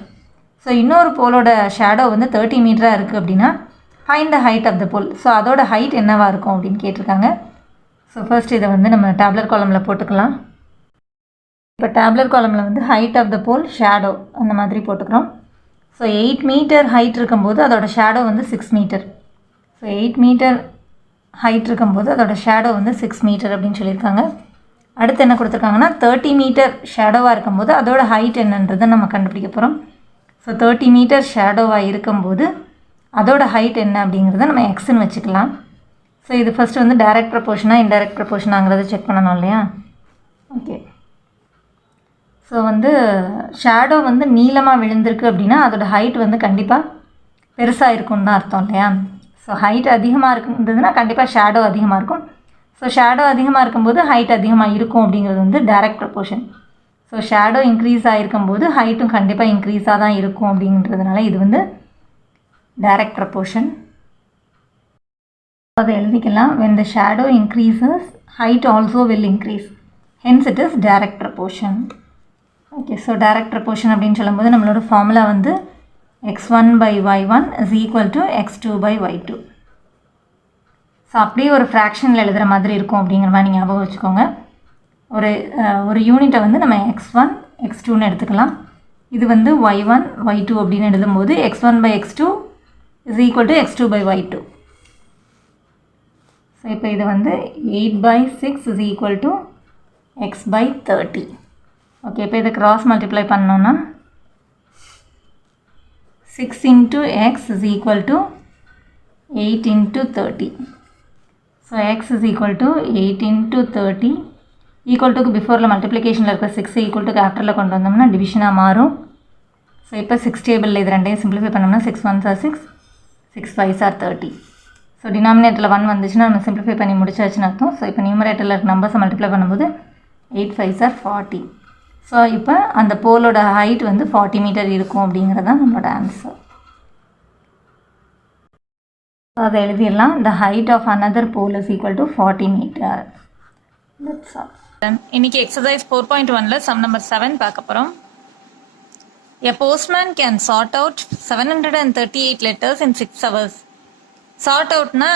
So இன்னொரு போலோட ஷேடோ வந்து 30 மீட்டராக இருக்குது அப்படின்னா find the height of the pole. So அதோட ஹைட் என்னவாக இருக்கும் அப்படின்னு கேட்டிருக்காங்க. ஸோ ஃபர்ஸ்ட் இதை வந்து நம்ம டேப்லர் காலமில் போட்டுக்கலாம். இப்போ டேப்லர் காலமில் வந்து height of the pole shadow அந்த மாதிரி போட்டுக்கிறோம். ஸோ 8 மீட்டர் ஹைட் இருக்கும்போது அதோட ஷேடோ வந்து 6 மீட்டர். ஸோ 8 மீட்டர் ஹைட் இருக்கும்போது அதோட ஷேடோ வந்து 6 மீட்டர் அப்படின்னு சொல்லியிருக்காங்க. அடுத்து என்ன கொடுத்துருக்காங்கன்னா 30 மீட்டர் ஷேடோவாக இருக்கும்போது அதோட ஹைட் என்னன்றதை நம்ம கண்டுபிடிக்க போகிறோம். ஸோ 30 மீட்டர் ஷேடோவாக இருக்கும்போது அதோட ஹைட் என்ன அப்படிங்கிறத நம்ம எக்ஸ்ன்னு வச்சுக்கலாம். ஸோ இது ஃபஸ்ட்டு வந்து டைரக்ட் ப்ரொபோர்ஷனாக இன்டைரக்ட் ப்ரொபோர்ஷனாங்கிறத செக் பண்ணணும் இல்லையா? ஓகே. ஸோ வந்து ஷேடோ வந்து நீளமாக விழுந்திருக்கு அப்படின்னா அதோட ஹைட் வந்து கண்டிப்பாக பெருசாக இருக்குன்னு தான் அர்த்தம் இல்லையா? ஸோ ஹைட் அதிகமாக இருந்ததுன்னா கண்டிப்பாக ஷேடோ அதிகமாக இருக்கும். ஸோ ஷேடோ அதிகமாக இருக்கும்போது ஹைட் அதிகமாக இருக்கும் அப்படிங்கிறது வந்து direct proportion. So shadow increase ஆகிருக்கும்போது ஹைட்டும் கண்டிப்பாக இன்க்ரீஸாக தான் இருக்கும் அப்படின்றதுனால இது வந்து டைரக்ட் ப்ரொபோர்ஷன். அதை எழுதிக்கலாம். when the shadow increases height also will increase, hence it is direct proportion. Okay. So direct proportion அப்படின்னு சொல்லும்போது நம்மளோட ஃபார்முலா வந்து x1/y1 is equal to x2/y2. So அப்படியே ஒரு ஃப்ராக்ஷனில் எழுதுகிற மாதிரி இருக்கும் அப்படிங்கிற மாதிரி ஞாபகம் வச்சுக்கோங்க. ஒரு யூனிட்டை வந்து நம்ம x1 x2ன்னு எடுத்துக்கலாம். இது வந்து y1 y2 அப்படின்னு எழுதும்போது x1/x2 is equal to x2/y2. So இப்போ இது வந்து 8/6 is equal to x/30. Okay. இப்போ இதை கிராஸ் மல்டிப்ளை பண்ணோன்னா 6 into x is equal to 8 into 30. So x is equal to 8 into 30. Equal டுக்கு பிஃபோரில் மல்டிப்ளிகேஷனில் இருக்கிற 6 ஈக்குவல் டுக்கு ஆஃப்டரில் கொண்டு வந்தோம்னா டிவிஷனாக மாறும். ஸோ இப்போ 6 டேபிளில் இது ரெண்டையும் சிம்பிளிஃபை பண்ணோம்னா 6 1s are 6, 6 5s are 30. So டினாமினேட்டரில் 1 வந்துச்சுன்னா நம்ம சிம்பிளிஃபை பண்ணி முடிச்சாச்சுன்னு அர்த்தம். ஸோ இப்போ நியூமரேட்டரில் இருக்க நம்பர்ஸை மல்டிப்ளை பண்ணும்போது 8 5s are 40. ஸோ இப்போ அந்த போலோட ஹைட் வந்து 40 மீட்டர் இருக்கும் அப்படிங்கிறது தான் நம்மளோட ஆன்சர். ஸோ அதை எழுதிடலாம். The height of another pole is equal to 40 metre. That's all. இன்னைக்கு எக்ஸசைஸ் 4.1ல சம் நம்பர் 7 பார்க்க போகிறோம். A postman can sort out 738 letters in 6 hours. Chart அவுட்னா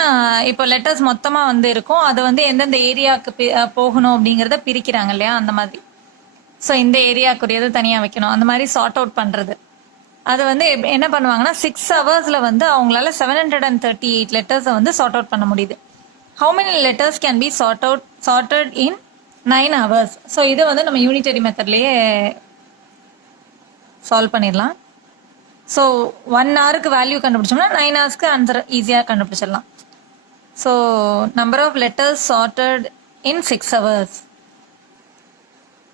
இப்போ லெட்டர்ஸ் மொத்தமாக வந்து இருக்கும், அது வந்து எந்தெந்த ஏரியாவுக்கு போகணும் அப்படிங்கிறத பிரிக்கிறாங்க இல்லையா, அந்த மாதிரி. ஸோ இந்த ஏரியாக்குரியதை தனியாக வைக்கணும், அந்த மாதிரி சார்ட் அவுட் பண்ணுறது. அது வந்து என்ன பண்ணுவாங்கன்னா 6 ஹவர்ஸில் வந்து அவங்களால 738 லெட்டர்ஸை வந்து சார்ட் அவுட் பண்ண முடியுது. How many letters can be sorted in 9 hours. So இதை வந்து நம்ம யூனிட்டரி மெத்தட்லேயே சால்வ் பண்ணிடலாம். ஸோ 1 ஹவருக்கு வேல்யூ கண்டுபிடிச்சோம்னா 9 ஹவர்ஸ்க்கு ஆன்சர் ஈஸியாக கண்டுபிடிச்சிடலாம். So number of letters sorted in 6 hours.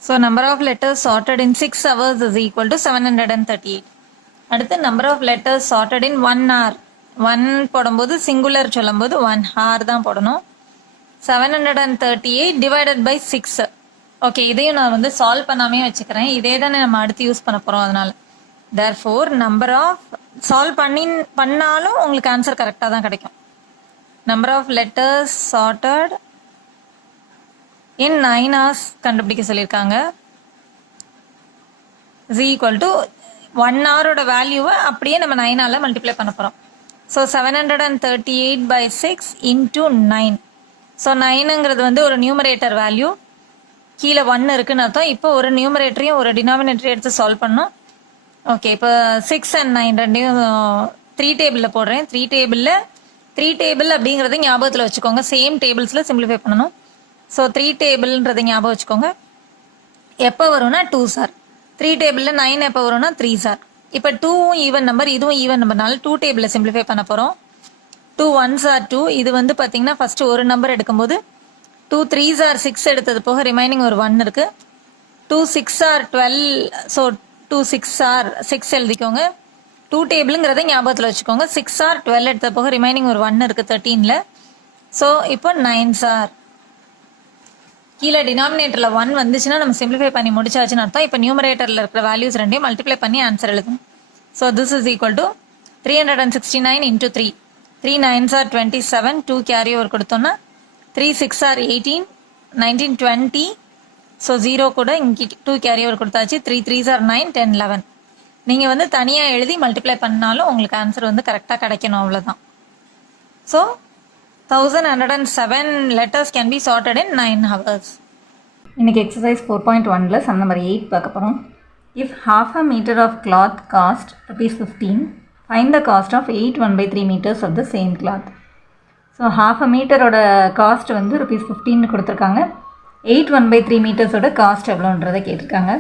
So number of letters sorted in 6 hours is equal to 738. அடுத்து number of letters sorted in 1 hour. 1 போடும்போது சிங்குலர் சொல்லும்போது 1 hour தான் போடணும். 738 டிவைடட் பை 6. ஓகே, இதையும் நான் வந்து சால்வ் பண்ணாமே வச்சுக்கிறேன், இதே தானே நம்ம அடுத்து யூஸ் பண்ண போகிறோம். அதனால therefore நம்பர் ஆஃப் சால்வ் பண்ணாலும் உங்களுக்கு ஆன்சர் கரெக்டாக தான் கிடைக்கும். Number of letters sorted in 9 hours கண்டுபிடிக்க சொல்லியிருக்காங்க. இஸ் ஈக்குவல் டு 1 ஹவரோட வேல்யூவை அப்படியே நம்ம 9 ஆல் மல்டிப்ளை பண்ண போகிறோம். So 738/6 into 9. ஸோ 9ங்கிறது வந்து ஒரு நியூமரேட்டர் வேல்யூ, கீழே 1 இருக்குன்னு அர்த்தம். இப்போ ஒரு நியூமரேட்டரையும் ஒரு டினாமினேட்டரையும் எடுத்து சால்வ் பண்ணோம். ஓகே, இப்போ 6 and 9 ரெண்டையும் 3 டேபிளில் போடுறேன். 3 டேபிள் அப்படிங்கிறத ஞாபகத்தில் வச்சுக்கோங்க. சேம் டேபிள்ஸில் சிம்பிளிஃபை பண்ணணும். ஸோ 3 டேபிள்ன்றதை ஞாபகம் வச்சுக்கோங்க. எப்போ வரும்னா 2s are. 3 டேபிளில் 9 எப்போ வரும்னா 3s are. இப்போ 2வும் ஈவன் நம்பர், இதுவும் ஈவன் நம்பர்னால 2 டேபிளில் சிம்பிளிஃபை பண்ண போகிறோம். 2 1s are 2. இது வந்து பார்த்தீங்கன்னா ஃபஸ்ட்டு ஒரு நம்பர் எடுக்கும்போது 2 3s are 6 எடுத்தது போக ரிமைனிங் ஒரு 1 இருக்குது. 2 6 are 12. ஸோ 2 6 are 6 எழுதிக்கோங்க. 2 டேபிளுங்கிறத ஞாபகத்தில் வச்சுக்கோங்க. 6 are 12 எடுத்த போக ரிமைனிங் ஒரு 1 இருக்குது 13ல். ஸோ இப்போ 9s are. கீழே டினாமினேட்டரில் 1 வந்துச்சுன்னா நம்ம சிம்பிளிஃபை பண்ணி முடிச்சாச்சுன்னு அர்த்தம். இப்போ நியூமரேட்டரில் இருக்கிற வேல்யூஸ் ரெண்டையும் மல்டிப்ளை பண்ணி ஆன்சர் எழுதணும். So this is equal to 369 into 3. 3 9s are 27, 2 carry over கொடுத்தோன்னா 3 6 are 18, 19 20. ஸோ 0 கூட இங்கே 2 கேரி ஓவர் கொடுத்தாச்சு. 3 3s are 9, 10 11. நீங்கள் வந்து தனியாக எழுதி மல்டிப்ளை பண்ணாலும் உங்களுக்கு ஆன்சர் வந்து கரெக்டாக கிடைக்கணும், அவ்வளோதான். So 1107 letters can be sorted in 9 hours. இன்னைக்கு எக்ஸசைஸ் 4.1ல சம் நம்பர் 8 பார்க்க போகிறோம். If half a meter of cloth cost ₹15, find the cost of 8 1/3 meters of the same cloth. So half a மீட்டரோட காஸ்ட் வந்து ₹15 கொடுத்துருக்காங்க. 8 1/3 மீட்டர்ஸோட காஸ்ட் எவ்வளோன்றதை கேட்டிருக்காங்க.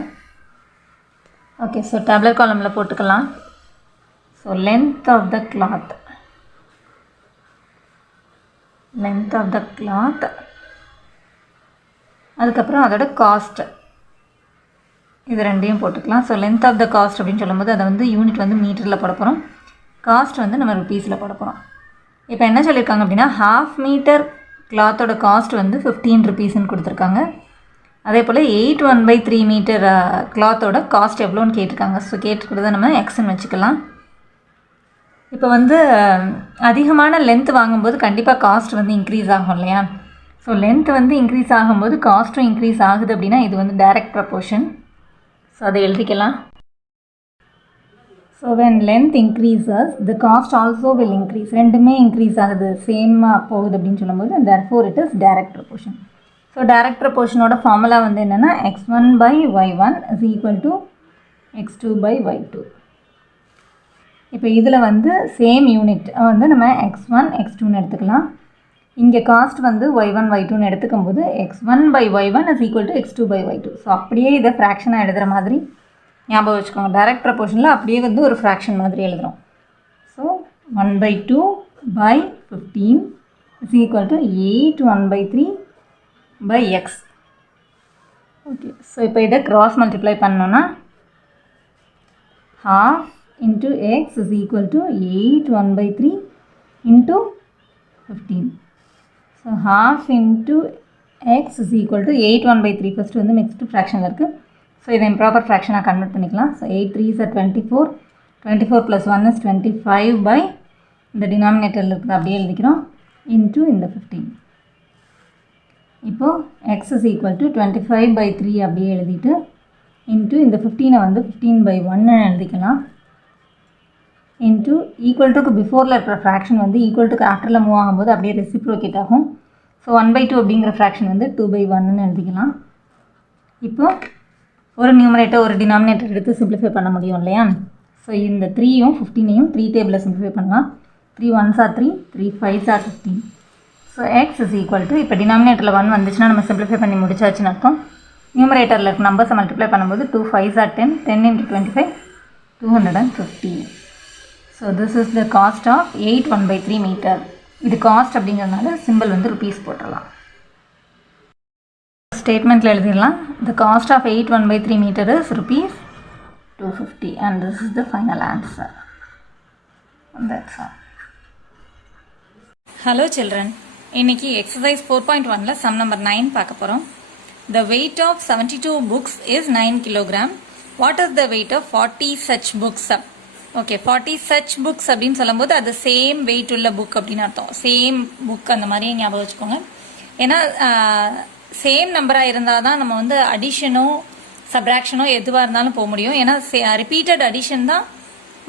Okay, so tablet காலமில் போட்டுக்கலாம். So length of the cloth, அதுக்கப்புறம் அதோட cost, இது ரெண்டையும் போட்டுக்கலாம். So length of the cost அப்படின்னு சொல்லும்போது அதை வந்து யூனிட் வந்து மீட்டரில் போட போகிறோம், காஸ்ட் வந்து நம்ம ருபீஸில் போட போகிறோம். இப்போ என்ன சொல்லியிருக்காங்க அப்படின்னா ½ மீட்டர் கிளாத்தோட காஸ்ட் வந்து ₹15 கொடுத்துருக்காங்க. அதே போல் 8 1/3 மீட்டர் கிளாத்தோட காஸ்ட் எவ்வளோன்னு கேட்டிருக்காங்க. ஸோ கேட்டுக்கிறத நம்ம எக்ஸ்ன்னு வச்சுக்கலாம். இப்போ வந்து அதிகமான லென்த் வாங்கும்போது கண்டிப்பாக காஸ்ட் வந்து இன்க்ரீஸ் ஆகும் இல்லையா? ஸோ லென்த் வந்து இன்க்ரீஸ் ஆகும்போது காஸ்ட்டும் இன்க்ரீஸ் ஆகுது அப்படின்னா இது வந்து டைரக்ட் ப்ரப்போர்ஷன். ஸோ அதை எழுதிக்கலாம். So when length increases the cost also will increase. ரெண்டுமே இன்க்ரீஸ் ஆகுது, சேமாக போகுது அப்படின்னு சொல்லும்போது therefore it is direct proportion. So direct ப்ரப்போர்ஷனோட ஃபார்முலா வந்து என்னென்னா x1/y1 is equal to x2/y2. இப்போ இதில் வந்து சேம் யூனிட் வந்து நம்ம x1 x2ன்னு எடுத்துக்கலாம். இங்கே காஸ்ட் வந்து y1 y2ன்னு எடுத்துக்கும் போது x1/y1 is equal to x2/y2. So அப்படியே இதை ஃப்ராக்ஷனாக எழுதுகிற மாதிரி ஞாபகம் வச்சுக்கோங்க. டைரக்ட் ப்ரப்போர்ஷனில் அப்படியே வந்து ஒரு ஃப்ராக்ஷன் மாதிரி எழுதுகிறோம். So 1/2/15 is equal to 8 1/3/x. Okay, so இப்போ இதை கிராஸ் மல்டிப்ளை பண்ணோன்னா ½ into x is equal to 8 1/3 into 15. So half into x is equal to 8 1/3. First வந்து மிக்ஸ்டு ஃப்ராக்ஷனில் இருக்குது. ஸோ இதை இம்ப்ராப்பர் ஃப்ராக்ஷனாக கன்வெர்ட் பண்ணிக்கலாம். So 8 3s are 24, 24 + 1 is 25 by இந்த டினாமினேட்டரில் இருக்குது அப்படியே எழுதிக்கிறோம் இன்ட்டு இந்த 15. இப்போது x is equal to 25/3 அப்படியே எழுதிட்டு இன்ட்டு இந்த 15 வந்து 15/1 எழுதிக்கலாம். இன்ட்டு ஈக்குவல் டுக்கு பிஃபோரில் இருக்கிற ஃப்ராக்ஷன் வந்து ஈக்குவல் டுக்கு ஆஃப்டரில் மூவ் ஆகும்போது அப்படியே ரெசிப்ரோகேட் ஆகும். ஸோ 1/2 அப்படிங்கிற ஃப்ராக்ஷன் வந்து 2/1ன்னு எழுதிக்கலாம். இப்போது ஒரு நியூமரேட்டர் ஒரு டினாமினேட்டர் எடுத்து சிம்பிளிஃபை பண்ண முடியும் இல்லையா? ஸோ இந்த 3யும் 15ஐயும் 3 டேபிளில் சிம்பிளிஃபை பண்ணலாம். 3 1s are 3, 3 5s are 15. So x is equal to, இப்போ டினாமினேட்டரில் 1 வந்துச்சுன்னா நம்ம சிம்பிளிஃபை பண்ணி முடிச்சாச்சுன்னு அர்த்தம். நியூமரேட்டரில் இருக்க நம்பர்ஸை மல்டிப்ளை பண்ணும்போது 2 5s are 10, 10 into 25 250. So this is the cost of 8 1/3 metre. இது காஸ்ட் அப்படிங்கிறதுனால சிம்பிள் வந்து ருபீஸ் போட்டுடலாம். ஸ்டேட்மெண்ட்டில் எழுதிடலாம். The cost of 8 1/3 metre is ₹250 and this is the final answer. That's all. Hello children. இன்னைக்கு எக்ஸசைஸ் 4.1ல சம் நம்பர் 9 பார்க்க போகிறோம். The weight of 72 books is 9 kilogram. What is the weight of 40 such books? Okay, 40 such books அப்படின்னு சொல்லும்போது அது same wait உள்ள book அப்படின்னு அர்த்தம். சேம் புக் அந்த மாதிரியே ஞாபகம் வச்சுக்கோங்க. ஏன்னா சேம் நம்பராக இருந்தால் தான் நம்ம வந்து அடிஷனோ சப்ராக்ஷனோ எதுவாக இருந்தாலும் போக முடியும். ஏன்னா ரிப்பீட்டட் அடிஷன் தான்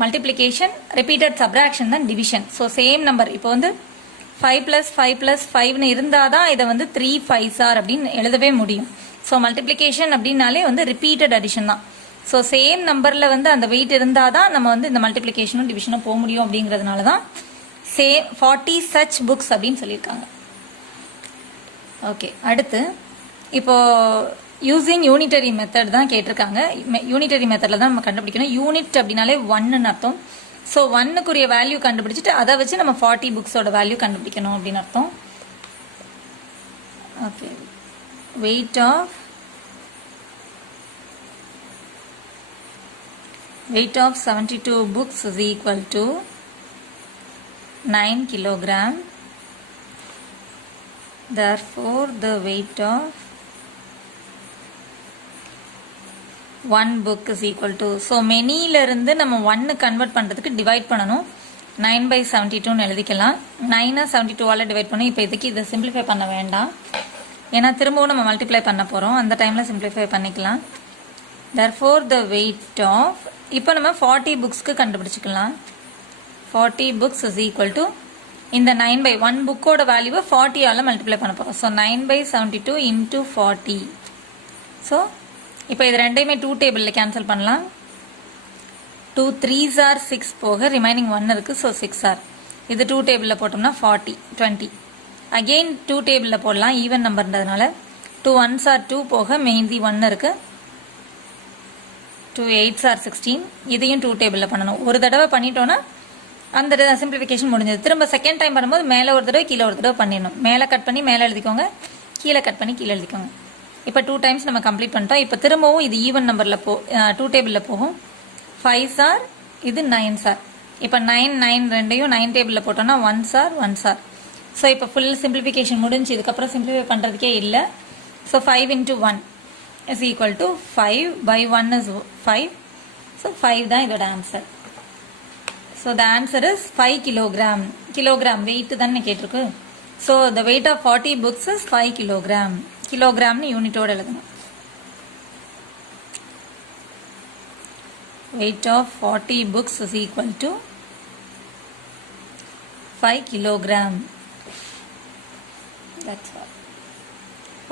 மல்டிப்ளிகேஷன், ரிப்பீட்டட் சப்ராக்ஷன் தான் டிவிஷன். ஸோ சேம் நம்பர் இப்போ வந்து 5 + 5 + 5ன்னு இருந்தால் தான் இதை வந்து 3 5s are அப்படின்னு எழுதவே முடியும். ஸோ மல்டிப்ளிகேஷன் அப்படின்னாலே வந்து ரிப்பீட்டட் அடிஷன் தான். ஸோ சேம் நம்பரில் வந்து அந்த வெயிட் இருந்தால் தான் நம்ம வந்து இந்த மல்டிப்ளிகேஷனும் டிவிஷனும் போக முடியும். அப்படிங்கிறதுனால தான் சேம் 40 such books அப்படின்னு சொல்லியிருக்காங்க. ஓகே, அடுத்து இப்போது யூஸிங் யூனிட்டரி மெத்தட் தான் கேட்டிருக்காங்க. யூனிட்டரி மெத்தடில் தான் நம்ம கண்டுபிடிக்கணும். யூனிட் அப்படின்னாலே 1ன்னு அர்த்தம். ஸோ 1க்குரிய வேல்யூ கண்டுபிடிச்சிட்டு அதை வச்சு நம்ம 40 புக்ஸோட வேல்யூ கண்டுபிடிக்கணும் அப்படின்னு அர்த்தம். Okay, weight of 72 books is equal to 9 kilogram. Therefore the weight of 1 book is equal to, so மெனியிலிருந்து நம்ம 1 கன்வெர்ட் பண்ணுறதுக்கு டிவைட் பண்ணணும். 9/72 எழுதிக்கலாம். 9 72ஆல் டிவைட் பண்ணி இப்போ இதுக்கு இதை சிம்பிளிஃபை பண்ண வேண்டாம், ஏன்னா திரும்பவும் நம்ம மல்டிப்ளை பண்ண போகிறோம், அந்த டைமில் சிம்பிளிஃபை பண்ணிக்கலாம். therefore the weight of, இப்போ நம்ம 40 புக்ஸ்க்கு கண்டுபிடிச்சிக்கலாம். 40 books is equal to, இந்த 9/1 புக்கோட வேல்யூவை 40ஆல் மல்டிப்ளை பண்ண போகிறோம். So 9/72 into 40. ஸோ இப்போ இது ரெண்டையுமே 2 டேபிளில் கேன்சல் பண்ணலாம். 2 3s are 6 போக ரிமைனிங் 1 இருக்குது. ஸோ 6 ஆர், இது 2 டேபிளில் போட்டோம்னா 40 20. அகெயின் 2 டேபிளில் போடலாம், ஈவன் நம்பர்ன்றதுனால. 2 1s are 2 போக மெயின்தி 1 இருக்குது. 2 8s are 16. இதையும் 2 டேபிளில் பண்ணணும். ஒரு தடவை பண்ணிட்டோன்னா அந்த சிம்பிளிஃபிகேஷன் முடிஞ்சது. திரும்ப செகண்ட் டைம் பண்ணும்போது மேலே ஒரு தடவை கீழே ஒரு தடவை பண்ணிடணும். மேலே கட் பண்ணி மேலே எழுதிக்கோங்க, கீழே கட் பண்ணி கீழே எழுதிக்கோங்க. இப்போ 2 டைம்ஸ் நம்ம கம்ப்ளீட் பண்ணிட்டோம். இப்போ திரும்பவும் இது ஈவன் நம்பரில் 2 டேபிளில் போகும். 5s are, இது 9s are. இப்போ 9 9 ரெண்டையும் 9 டேபிளில் போட்டோம்னா 1s are 1s are. So இப்போ ஃபுல் சிம்பிளிஃபிகேஷன் முடிஞ்சு, இதுக்கப்புறம் சிம்பிளிஃபை பண்ணுறதுக்கே இல்லை. So 5 into 1 is equal to 5/1 is 5. So 5 தான் இதோட answer. So the answer is 5 kilogram. Kilogram weight தானே கேட்டிருக்கு. So the weight of 40 books is 5 kilogram. கிலோகிராம்னு யூனிட்டோடு எழுதணும். weight of 40 books is equal to 5 kilogram. That's all.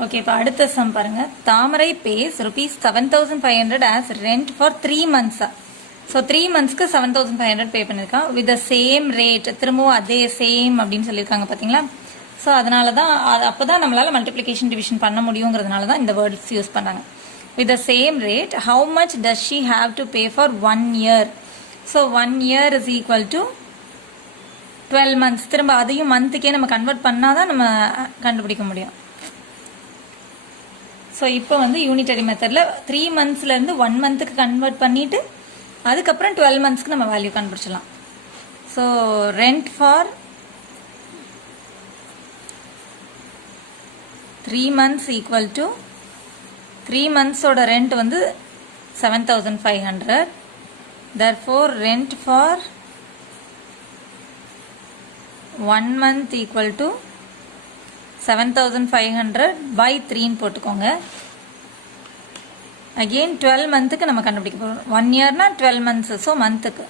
Okay, இப்போ அடுத்த sum பாருங்க. தாமரை pays ₹7,500 as rent for 3 months. So 3 monthsக்கு 7,500 பே பண்ணியிருக்கான். With the same rate, திரும்பவும் அதே சேம் அப்படின்னு சொல்லியிருக்காங்க பார்த்தீங்களா. ஸோ அதனால தான் அப்போ தான் நம்மளால் மல்டிப்ளிகேஷன் டிவிஷன் பண்ண முடியுங்கிறதுனால தான் இந்த வேர்ட்ஸ் யூஸ் பண்ணாங்க. With the same rate, how much does she have to pay for 1 year? So 1 year is equal to 12 months. திரும்ப அதையும் மந்த்துக்கே நம்ம கன்வெர்ட் பண்ணாதான் நம்ம கண்டுபிடிக்க முடியும். ஸோ இப்போ வந்து யூனிட்டரி மெத்தடில் 3 monthsலேருந்து 1 monthக்கு கன்வெர்ட் பண்ணிவிட்டு அதுக்கப்புறம் 12 monthsக்கு நம்ம வேல்யூ கண்டுபிடிச்சலாம். So rent for 3 months equal to 3 monthsோட ரெண்ட் வந்து 7,500. therefore rent for 1 month equal to 7,500 by 3 போட்டுக்கோங்க. again 12 monthக்கு நம்ம கண்டுபிடிக்க போகிறோம். 1 yearனா 12 months. ஸோ மந்த்துக்கு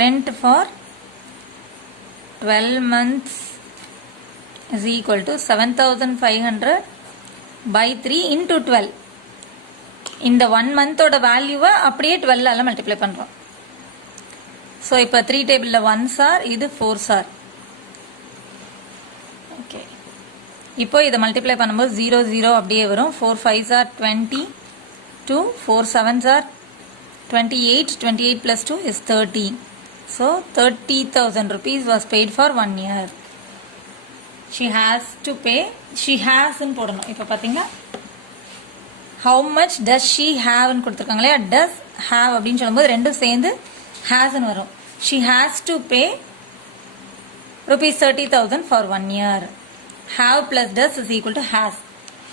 rent for 12 months is equal to 7,500 by 3 into 12. இந்த 1 monthோட வேல்யூவை அப்படியே 12ஆல் மல்டிப்ளை பண்ணுறோம். ஸோ இப்போ 3 டேபிளில் 1s are, இது 4s are. ஓகே, இப்போ இதை மல்டிப்ளை பண்ணும்போது 0 0 அப்படியே வரும். 4 5s are 20, 2 4 7s are 28, 28 plus 2 is 30. So 30,000 rupees was paid for 1 year. She has to pay, she has ன்னு போடணும். இப்போ பார்த்தீங்கன்னா how much does she have ன்னு கொடுத்துருக்காங்க இல்லையா. does have அப்படின்னு சொல்லும்போது ரெண்டும் சேர்ந்து has ன்னு வரும். she has to pay rupees 30,000 for 1 year. have plus does is equal to has.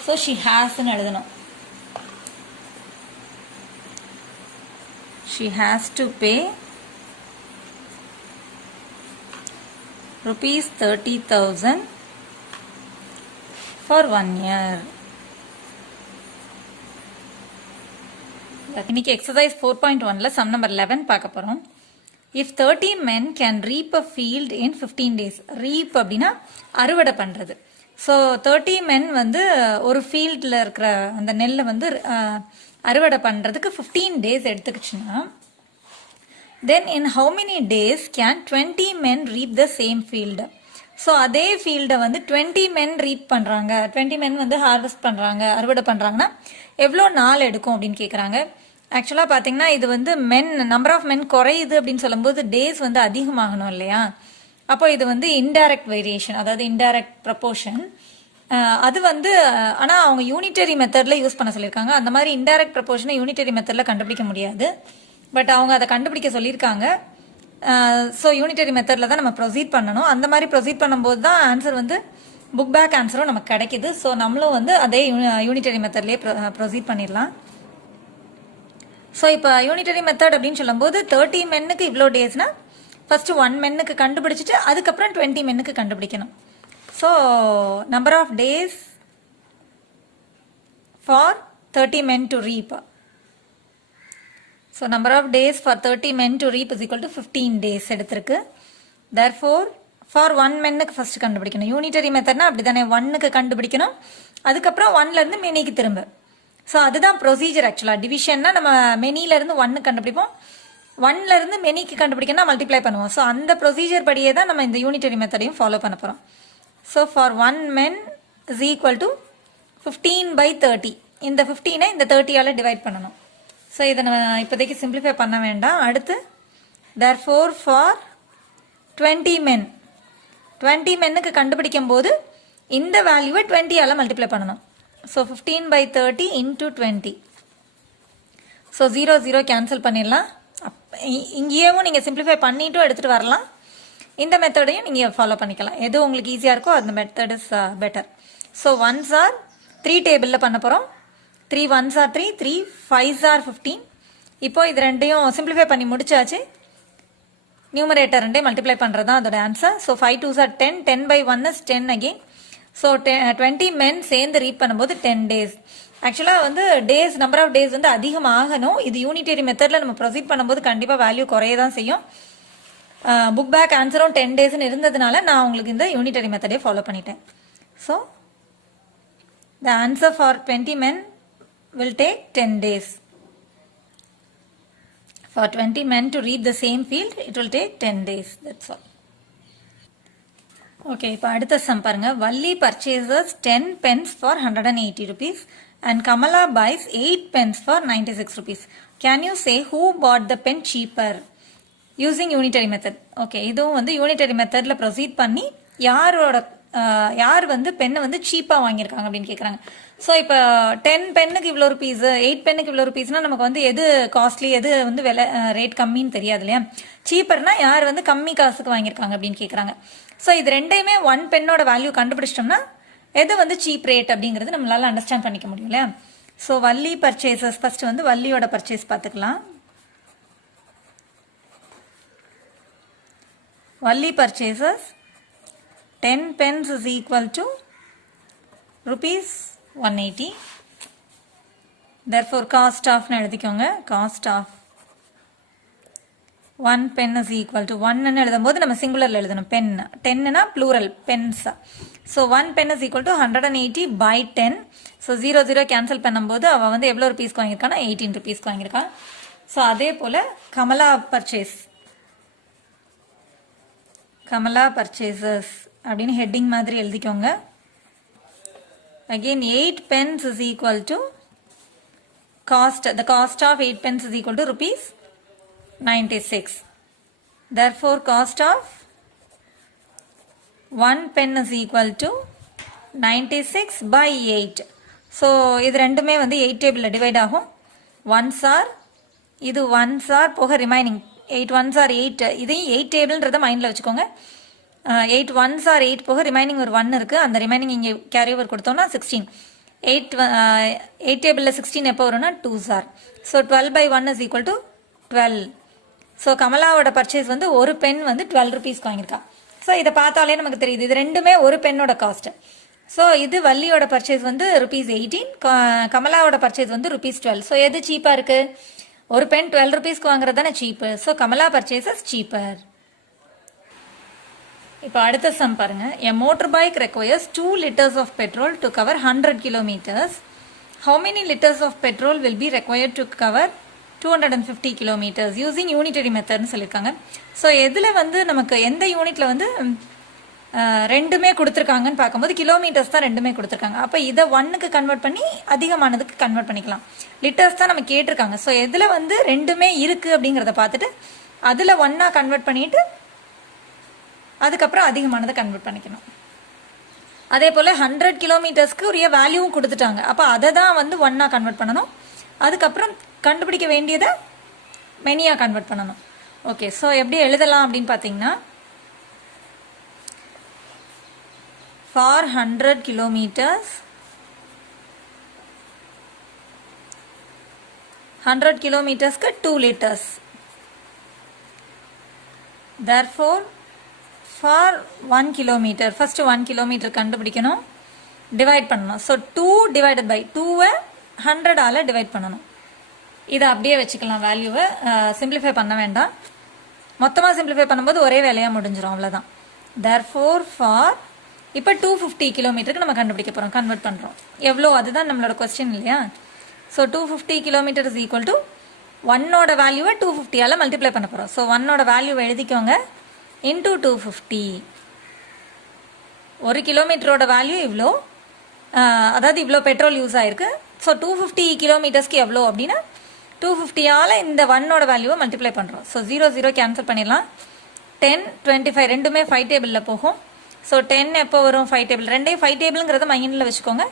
so she has ன்னு எழுதணும். she has to pay rupees 30,000 for 1 year. இன்னைக்கு எக்ஸசைஸ் 4.1ல சம் நம்பர் 11 பார்க்க போகிறோம். If 30 men can reap a field in 15 days. reap அப்படின்னா அறுவடை பண்ணுறது. So 30 men வந்து ஒரு ஃபீல்டில் இருக்கிற அந்த நெல்லை வந்து அறுவடை பண்ணுறதுக்கு 15 days எடுத்துக்கிச்சுன்னா, then in how many days can 20 men reap the same field? So அதே ஃபீல்டை வந்து 20 men ரீப் பண்ணுறாங்க, 20 men வந்து ஹார்வெஸ்ட் பண்ணுறாங்க, அறுவடை பண்ணுறாங்கன்னா எவ்வளோ நாள் எடுக்கும் அப்படின்னு கேட்குறாங்க. ஆக்சுவலாக பார்த்தீங்கன்னா இது வந்து நம்பர் ஆஃப் மென் குறையுது அப்படின்னு சொல்லும்போது டேஸ் வந்து அதிகமாகணும் இல்லையா. அப்போ இது வந்து இன்டைரக்ட் வேரியேஷன், அதாவது இன்டைரக்ட் ப்ரப்போர்ஷன். அது வந்து ஆனால் அவங்க யூனிட்டரி மெத்தடில் யூஸ் பண்ண சொல்லியிருக்காங்க. அந்த மாதிரி இன்டைரக்ட் ப்ரப்போர்ஷனை யூனிட்டரி மெத்தடில் கண்டுபிடிக்க முடியாது. பட் அவங்க அதை கண்டுபிடிக்க சொல்லியிருக்காங்க. ஸோ யூனிட்டரி மெத்தடில் தான் நம்ம ப்ரொசீட் பண்ணணும். அந்த மாதிரி ப்ரொசீட் பண்ணும்போது தான் ஆன்சர் வந்து புக் பேக் ஆன்சரும் நமக்கு கிடைக்கிது. ஸோ நம்மளும் வந்து அதே யூனிட்டரி மெத்தட்லேயே ப்ரொசீட் பண்ணிடலாம். ஸோ இப்போ யூனிட்டரி மெத்தட் அப்படின்னு சொல்லும்போது 30 மென்னுக்கு இவ்வளோ டேஸ்னால் ஃபஸ்ட்டு 1 மென்னுக்கு கண்டுபிடிச்சிட்டு அதுக்கப்புறம் 20 மென்னுக்கு கண்டுபிடிக்கணும். So number of days for 30 men to reap. So number of days for 30 men to reap is equal to 15 days எடுத்திருக்கு. Therefore for 1 மென்னுக்கு ஃபஸ்ட்டு கண்டுபிடிக்கணும். யூனிட்டரி மெத்தட்னா அப்படி தானே, 1க்கு கண்டுபிடிக்கணும், அதுக்கப்புறம் 1லேருந்து மெனிக்கு திரும்ப. ஸோ அதுதான் ப்ரொசீஜர் ஆக்சுவலாக. டிவிஷன்னா நம்ம மெனிலேருந்து 1க்கு கண்டுபிடிப்போம், 1லேருந்து மெனிக்கு கண்டுபிடிக்கணும்னா மல்டிப்ளை பண்ணுவோம். ஸோ அந்த ப்ரொசீஜர் படியே தான் நம்ம இந்த யூனிட்டரி மெத்தடையும் ஃபாலோ பண்ண போகிறோம். So for 1 men is equal to 15/30. இந்த 15ஐ இந்த 30ஆல் டிவைட் பண்ணணும். ஸோ இதை நம்ம இப்போதைக்கு சிம்பிளிஃபை பண்ண வேண்டாம். அடுத்து therefore for 20 men, 20 மென்னுக்கு கண்டுபிடிக்கும் போது இந்த வேல்யூவை 20ஆல் மல்டிப்ளை பண்ணணும். So 15/30 into 20. ஸோ 0 0 கேன்சல் பண்ணிடலாம். இங்கேயும் நீங்கள் சிம்பிளிஃபை பண்ணிட்டும் எடுத்துகிட்டு வரலாம். இந்த மெத்தடையும் நீங்கள் ஃபாலோ பண்ணிக்கலாம். எது உங்களுக்கு ஈஸியாக இருக்கோ அந்த method is better. So 1s are 3 டேபிளில் பண்ண போகிறோம். 3 1s are 3, 3 5s are 15. இப்போ இது ரெண்டையும் சிம்பிளிஃபை பண்ணி முடிச்சாச்சு. நியூமரேட்டர் ரெண்டையும் மல்டிப்ளை பண்ணுறது தான் அதோட answer. So 5 2s are 10, 10/1 is 10 again. So 20 men சேர்ந்து ரீட் பண்ணும்போது 10 days. ஆக்சுவலாக வந்து டேஸ், நம்பர் ஆஃப் டேஸ் வந்து அதிகமாகணும். இது யூனிட்டரி மெத்தடில் நம்ம ப்ரொசீட் பண்ணும்போது கண்டிப்பாக வேல்யூ குறைய தான் செய்யும். புக் பேக் ஆன்சரும் 10 டேஸ்ன்னு இருந்ததுனால நான் உங்களுக்கு இந்த யூனிட்டரி மெத்தடே ஃபாலோ பண்ணிட்டேன். So the answer for 20 men will take 10 days. For 20 men to reap the same field, it will take 10 days. That's all. Okay, இப்போ அடுத்த சம் பாருங்க. Valli purchases 10 pens for 180 rupees and Kamala buys 8 pens for 96 rupees. Can you say who bought the pen cheaper using unitary method? Okay, இதுவும் வந்து unitary மெத்தடில் proceed பண்ணி யார் வந்து பெண்ணை வந்து சீப்பாக வாங்கியிருக்காங்க அப்படின்னு கேட்குறாங்க. ஸோ இப்போ 10 பென்னுக்கு இவ்வளோ ருபீஸ், 8 பென்னுக்கு இவ்வளோ ருபீஸ்னால் நமக்கு வந்து எது காஸ்ட்லி, எது வந்து விலை ரேட் கம்மின்னு தெரியாது இல்லையா. சீப்பர்னா யார் வந்து கம்மி காசுக்கு வாங்கியிருக்காங்க அப்படின்னு கேட்குறாங்க. ஸோ இது ரெண்டையுமே 1 பென்னோட வேல்யூ கண்டுபிடிச்சிட்டோம்னா எது வந்து சீப் ரேட் அப்படிங்கிறது நம்மளால அண்டர்ஸ்டாண்ட் பண்ணிக்க முடியும் இல்லையா. ஸோ வள்ளி பர்ச்சேசஸ், ஃபர்ஸ்ட் வந்து வள்ளியோட பர்ச்சேஸ் பார்த்துக்கலாம். Valli purchases 10 pens is equal to rupees 180. Therefore cost of னு எழுதிக்கோங்க. cost of 1 pen is equal to 1 னு எழுதும்போது நம்ம சிங்குலரில் எழுதணும். பென் 10னா plural pens. So 1 pen is equal to 180/10. So 0 0 cancel பண்ணும்போது அவள் வந்து எவ்வளோ ருபீஸ்க்கு வாங்கியிருக்கான்னா 18 ருபீஸ்க்கு வாங்கியிருக்கான். ஸோ அதே போல் கமலா பர்ச்சேசஸ் அப்படின்னு ஹெட்டிங் மாதிரி எழுதிக்கோங்க. again 8 pens is equal to the cost of 8 pens is equal to rupees 96. Therefore cost of 1 pen is equal to 96/8. So இது ரெண்டுமே வந்து 8 டேபிளில் டிவைட் ஆகும். 1s are, இது 1s are போக ரிமைனிங் 8 1s are 8. இதையும் 8 டேபிள்ன்றதை மைண்டில் வச்சுக்கோங்க. 8 1s are 8 போக ரிமைனிங் ஒரு 1 இருக்குது. அந்த ரிமைனிங் இங்கே கேரி ஓவர் கொடுத்தோம்னா 16. 8 டேபிளில் 16 எப்போ வரும்னா 2s are. So 12/1 is equal to 12. So கமலாவோட பர்ச்சேஸ் வந்து ஒரு பென் வந்து 12 ருபீஸ்க்கு வாங்கியிருக்கா. ஸோ இதை பார்த்தாலே நமக்கு தெரியுது இது ரெண்டுமே ஒரு பென்னோட காஸ்ட். ஸோ இது வள்ளியோட பர்ச்சேஸ் வந்து rupees 18, கமலாவோட பர்ச்சேஸ் வந்து rupees 12. ஸோ எது சீப்பாக இருக்குது? ஒரு பென் 12 ருபீஸ்க்கு வாங்குறது தானே சீப்பு. So Kamala purchases cheaper. இப்போ அடுத்த சம் பாருங்க. A motorbike requires 2 liters of petrol to cover 100 kilometers. How many liters of petrol will be required to cover 250 kilometers using unitary methodனு சொல்லியிருக்காங்க. ஸோ எதில் வந்து நமக்கு எந்த யூனிட்டில் வந்து ரெண்டுமே கொடுத்துருக்காங்கன்னு பார்க்கும்போது கிலோமீட்டர்ஸ் தான் ரெண்டுமே கொடுத்துருக்காங்க. அப்போ இதை 1க்கு கன்வெர்ட் பண்ணி அதிகமானதுக்கு கன்வெர்ட் பண்ணிக்கலாம். லிட்டர்ஸ் தான் நம்ம கேட்டிருக்காங்க. ஸோ எதில் வந்து ரெண்டுமே இருக்குது அப்படிங்கிறத பார்த்துட்டு அதில் 1ஆ கன்வெர்ட் பண்ணிவிட்டு அதுக்கப்புறம் அதிகமானதை கன்வெர்ட் பண்ணிக்கணும். அதே போல் 100 கிலோமீட்டர்ஸ்க்கு உரிய வேல்யூவும் கொடுத்துட்டாங்க. அப்போ அதை தான் வந்து 1ஆ கன்வெர்ட் பண்ணணும். அதுக்கப்புறம் கண்டுபிடிக்க வேண்டியதை மெனியாக கன்வெர்ட் பண்ணணும். ஓகே, ஸோ எப்படி எழுதலாம் அப்படின்னு பார்த்தீங்கன்னா for 100 kilometers 100 kilometersக்கு 2 liters. Therefore, for 1 kilometer, first 1 kilometer கண்டுபிடிக்கணும், divide பண்ணணும். So 2 divided by 2 100 ஆல divide பண்ணணும். இதை அப்படியே வச்சுக்கலாம், வேல்யூவை சிம்பிளிஃபை பண்ண வேண்டாம். மொத்தமாக சிம்பிளிஃபை பண்ணும்போது ஒரே வேலையாக முடிஞ்சிடும், அவ்வளோதான். Therefore, for இப்போ 250 கிலோமீட்டருக்கு நம்ம கண்டுபிடிக்க போகிறோம், கன்வெர்ட் பண்ணுறோம். எவ்வளோ, அதுதான் நம்மளோட கொஸ்டின் இல்லையா? So 250 kilometre is equal to 1ஓட வேல்யூவை 250 ஆல் மல்டிப்ளை பண்ண போகிறோம். ஸோ 1ஓட வேல்யூவை எழுதிக்கோங்க, இன்டூ 250. ஒரு கிலோமீட்டரோட வேல்யூ இவ்வளோ, அதாவது இவ்வளோ பெட்ரோல் யூஸ் ஆயிருக்கு. ஸோ 250 கிலோமீட்டர்ஸ்க்கு எவ்வளோ அப்படின்னா 250 ஆல் இந்த 1ஓட வேல்யூவை மல்டிப்ளை பண்ணுறோம். ஸோ 0 0 கேன்சல் பண்ணிடலாம். 10 25 ரெண்டுமே 5 டேபிளில் போகும். ஸோ 10 எப்போ வரும், 5 டேபிள், ரெண்டையும் 5 டேபிளுங்கிறத மைண்டில் வச்சுக்கோங்க.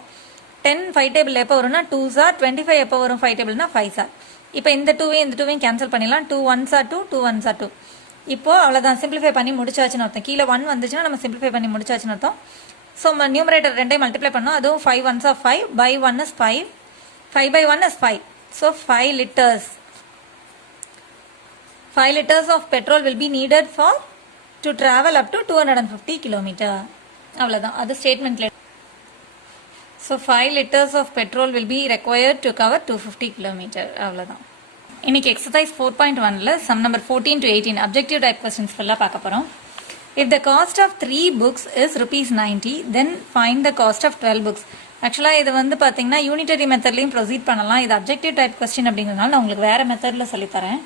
10 5 டேபிள் எப்போ வரும்னா 2 சார், 25 எப்போ வரும் 5 டேபிள்னா 5 சார். இப்போ இந்த 2வையும் கேன்சல் பண்ணிடலாம். 2 1 சார் 2, 2 1 சார் 2. இப்போது அவ்வளோதான், சிம்பிளிஃபை பண்ணி முடிச்சாச்சுன்னு அர்த்தம். கீழே 1 வந்துச்சுன்னா நம்ம சிம்பிளிஃபை பண்ணி முடிச்சாச்சுன்னு அர்த்தம். ஸோ நியூமரேட்டர் ரெண்டையும் மல்டிப்ளை பண்ணோம், அதுவும் 5 1s are 5, by 1 is 5, 5 by 1 is 5. So 5 liters. 5 liters of petrol will be needed for to travel up to 250 kilometer. அவ்வளோதான், அது ஸ்டேட்மெண்ட்ல. So 5 liters of petrol will be required to cover 250 kilometer. அவ்வளோதான். இன்னைக்கு exercise 4.1ல sum number 14 to 18 objective type questions ஃபுல்லாக பார்க்க போகிறோம். If the cost of 3 books is ₹90, then find the cost of 12 books. ஆக்சுவலாக இது வந்து பார்த்தீங்கன்னா யூனிட்டரி மெத்தட்லையும் ப்ரொசீட் பண்ணலாம். இது அப்ஜெக்டிவ் டைப் கொஸ்டின் அப்படிங்கிறதுனால நான் உங்களுக்கு வேறு மெத்தடில் சொல்லித்தரேன்.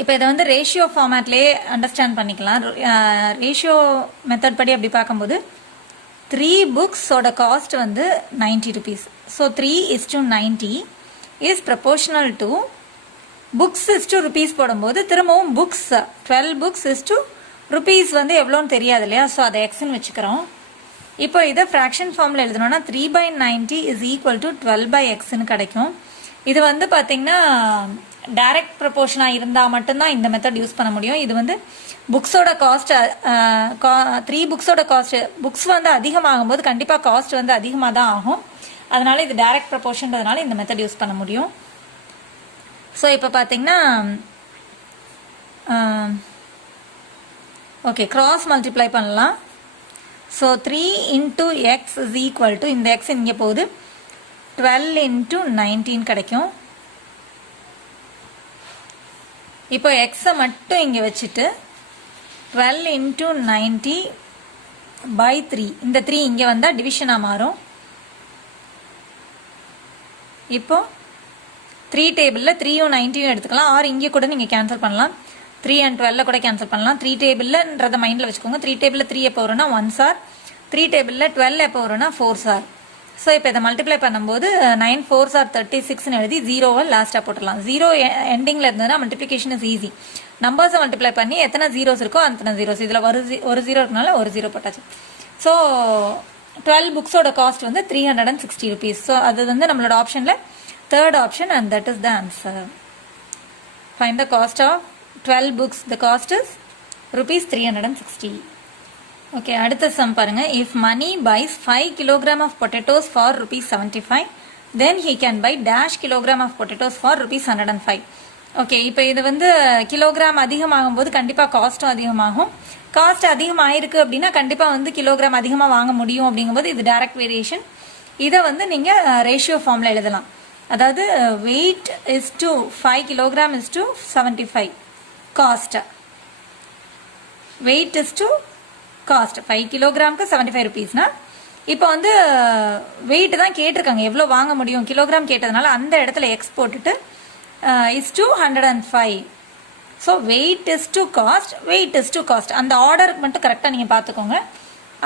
இப்போ இதை வந்து ரேஷியோ ஃபார்மேட்லேயே அண்டர்ஸ்டாண்ட் பண்ணிக்கலாம். ரேஷியோ மெத்தட் படி அப்படி பார்க்கும்போது 3 புக்ஸோட காஸ்ட் வந்து ₹90. So 3:90 is proportional to books is to rupees போடும்போது திரும்பவும் books 12 books is to rupees வந்து எவ்வளோன்னு தெரியாது இல்லையா? ஸோ அதை எக்ஸ்ன்னு வச்சுக்கிறோம். இப்போ இதை ஃப்ராக்ஷன் ஃபார்மில் எழுதணும்னா 3/90 இஸ் ஈக்குவல் டு 12/xன்னு கிடைக்கும். இது வந்து பார்த்தீங்கன்னா டைரக்ட் ப்ரப்போர்ஷனாக இருந்தால் மட்டும்தான் இந்த மெத்தட் யூஸ் பண்ண முடியும். இது வந்து புக்ஸோட காஸ்ட் 3 புக்ஸோட காஸ்ட், புக்ஸ் வந்து அதிகமாகும் போது கண்டிப்பாக காஸ்ட் வந்து அதிகமாக தான் ஆகும். அதனால இது டைரக்ட் ப்ரப்போர்ஷன்றதுனால இந்த மெத்தட் யூஸ் பண்ண முடியும். ஸோ இப்போ பார்த்தீங்கன்னா ஓகே, கிராஸ் மல்டிப்ளை பண்ணலாம். So 3 into x is equal to, இந்த x இங்கே போகுது, 12 into 19 கிடைக்கும். இப்போ எக்ஸை மட்டும் இங்கே வச்சுட்டு 12 into 90 by 3, இந்த 3 இங்கே வந்தால் டிவிஷனாக மாறும். இப்போ 3 டேபிளில் 3யும் 90யும் எடுத்துக்கலாம், ஆர் இங்கே கூட நீங்கள் கேன்சல் பண்ணலாம். 3 and 12 கூட கேன்சல் பண்ணலாம். 3 டேபிள்ன்றதை மைண்டில் வச்சுக்கோங்க. 3 டேபிளில் 3 எப்போ வரும்னா 1 சார், 3 டேபிளில் 12 எப்போ வரும்னா 4 சார். ஸோ இப்போ இதை மல்டிப்ளை பண்ணும்போது 9 4s are 36ன்னு எழுதி 0வை லாஸ்ட்டாக போட்டுடலாம். 0 எண்டிங்கில் இருந்ததுன்னா மல்டிப்ளிகேஷன் இஸ் ஈஸி. நம்பர்ஸை மல்டிப்ளை பண்ணி எத்தனை ஜீரோஸ் இருக்கோ அத்தனை ஜீரோஸ், இதில் ஒரு ஜீரோ இருக்கனால ஒரு ஜீரோ போட்டாச்சு. ஸோ 12 புக்ஸோட காஸ்ட் வந்து ₹360. ஸோ அது வந்து நம்மளோட ஆப்ஷனில் third option, and that is the answer. Find the cost of 12 books. The cost is ₹360. Okay, அடுத்த சம் பாருங்க. If money buys 5 kilogram of potatoes for ₹75, then he can buy dash kilogram of potatoes for ₹105. Okay, இப்போ இது வந்து kilogram அதிகமாகும் போது கண்டிப்பாக காஸ்ட்டும் அதிகமாகும். Cost அதிகமாகிருக்கு அப்படின்னா கண்டிப்பாக வந்து கிலோகிராம் அதிகமாக வாங்க முடியும். அப்படிங்கும்போது இது டைரக்ட் வேரியேஷன். இதை வந்து நீங்கள் ரேஷியோ ஃபார்மில் எழுதலாம். அதாவது weight is to 5 kilogram is to 75 cost. Weight is to cost 5 கிலோகிராமுக்கு ₹75. இப்போ வந்து வெயிட் தான் கேட்டிருக்காங்க, எவ்வளோ வாங்க முடியும், கிலோகிராம் கேட்டதுனால அந்த இடத்துல எக்ஸ் போட்டுட்டு is to 105. So weight is to cost, weight is to cost, அந்த ஆர்டர் மட்டும் கரெக்டாக நீங்கள் பார்த்துக்கோங்க.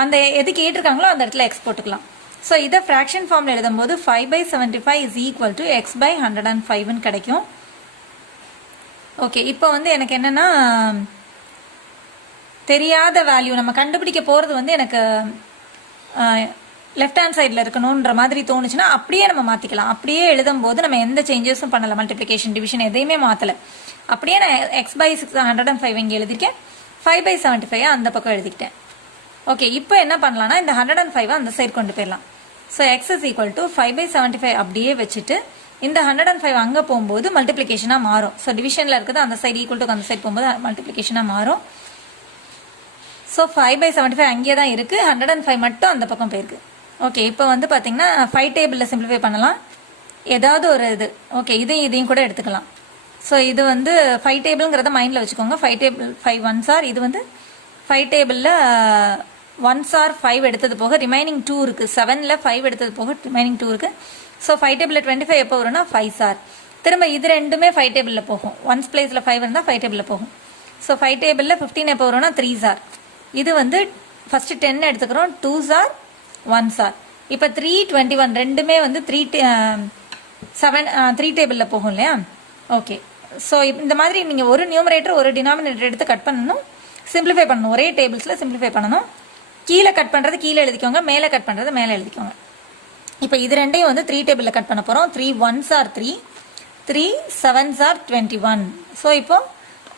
அந்த எது கேட்டிருக்காங்களோ அந்த இடத்துல எக்ஸ் போட்டுக்கலாம். ஸோ இதை ஃப்ராக்ஷன் ஃபார்மில் எழுதும்போது 5/75 இஸ் ஈக்குவல் டு x/105ன்னு கிடைக்கும். ஓகே, இப்போ வந்து எனக்கு என்னென்னா தெரியாத வேல்யூ நம்ம கண்டுபிடிக்க போகிறது வந்து எனக்கு லெஃப்ட் ஹேண்ட் சைடில் இருக்கணுன்ற மாதிரி தோணுச்சுன்னா அப்படியே நம்ம மாற்றிக்கலாம். அப்படியே எழுதும் போது நம்ம எந்த சேஞ்சஸும் பண்ணலை, மல்டிப்ளிகேஷன் டிவிஷன் எதையுமே மாற்றலை. அப்படியே நான் x/105 இங்கே எழுதியிருக்கேன், 5/75 அந்த பக்கம் எழுதிக்கிட்டேன். ஓகே, இப்போ என்ன பண்ணலாம்னா இந்த 105 அந்த சைடு கொண்டு போயிடலாம். So x is equal to 5/75 அப்படியே வச்சுட்டு இந்த 105 அங்கே போகும்போது மல்டிப்ளிகேஷனாக மாறும். ஸோ டிவிஷனில் இருக்குது அந்த சைடு ஈக்குவல் டு அந்த சைடு போகும்போது மல்டிப்ளிகேஷனாக மாறும். ஸோ 5/75 அங்கேயே தான் இருக்குது, 105 மட்டும் அந்த பக்கம் போயிருக்கு. ஓகே, இப்போ வந்து பார்த்தீங்கன்னா 5 டேபிளில் சிம்பிளிஃபை பண்ணலாம். ஏதாவது ஒரு இது ஓகே இதையும் கூட எடுத்துக்கலாம். ஸோ இது வந்து 5 டேபிள்ங்கிறத மைண்டில் வச்சுக்கோங்க. 5 டேபிள் 5 1s ஆர், இது வந்து 5 டேபிளில் 1s ஆர் 5 எடுத்தது போக ரிமைனிங் 2 இருக்குது. 7ல் 5 எடுத்தது போக ரிமைனிங் 2 இருக்குது. ஸோ 5 டேபிளில் 25 எப்போ வரும்னா 5s ஆர். திரும்ப இது ரெண்டுமே 5 டேபிளில் போகும். 1s பிளேஸில் 5 இருந்தால் 5 டேபிளில் போகும். ஸோ 5 டேபிளில் 15 எப்போ வரும்னா 3s ஆர். இது வந்து ஃபஸ்ட்டு 10 எடுத்துக்கிறோம், 2s ஆர் 1s ஆர். இப்போ 3 21 ரெண்டுமே வந்து 3 டேபிளில் போகும் இல்லையா? ஓகே, ஸோ இந்த மாதிரி நீங்கள் ஒரு நியூமரேட்டர் ஒரு டினாமினேட்டர் எடுத்து கட் பண்ணணும், சிம்பிளிஃபை பண்ணணும். ஒரே டேபிள்ஸில் சிம்பிளிஃபை பண்ணணும். கீழே கட் பண்ணுறது கீழே எழுதிக்கோங்க, மேலே கட் பண்ணுறது மேலே எழுதிக்கோங்க. இப்போ இது ரெண்டையும் வந்து 3 டேபிளில் கட் பண்ண போகிறோம். 3 1s R 3, 3 7s R 21. So இப்போ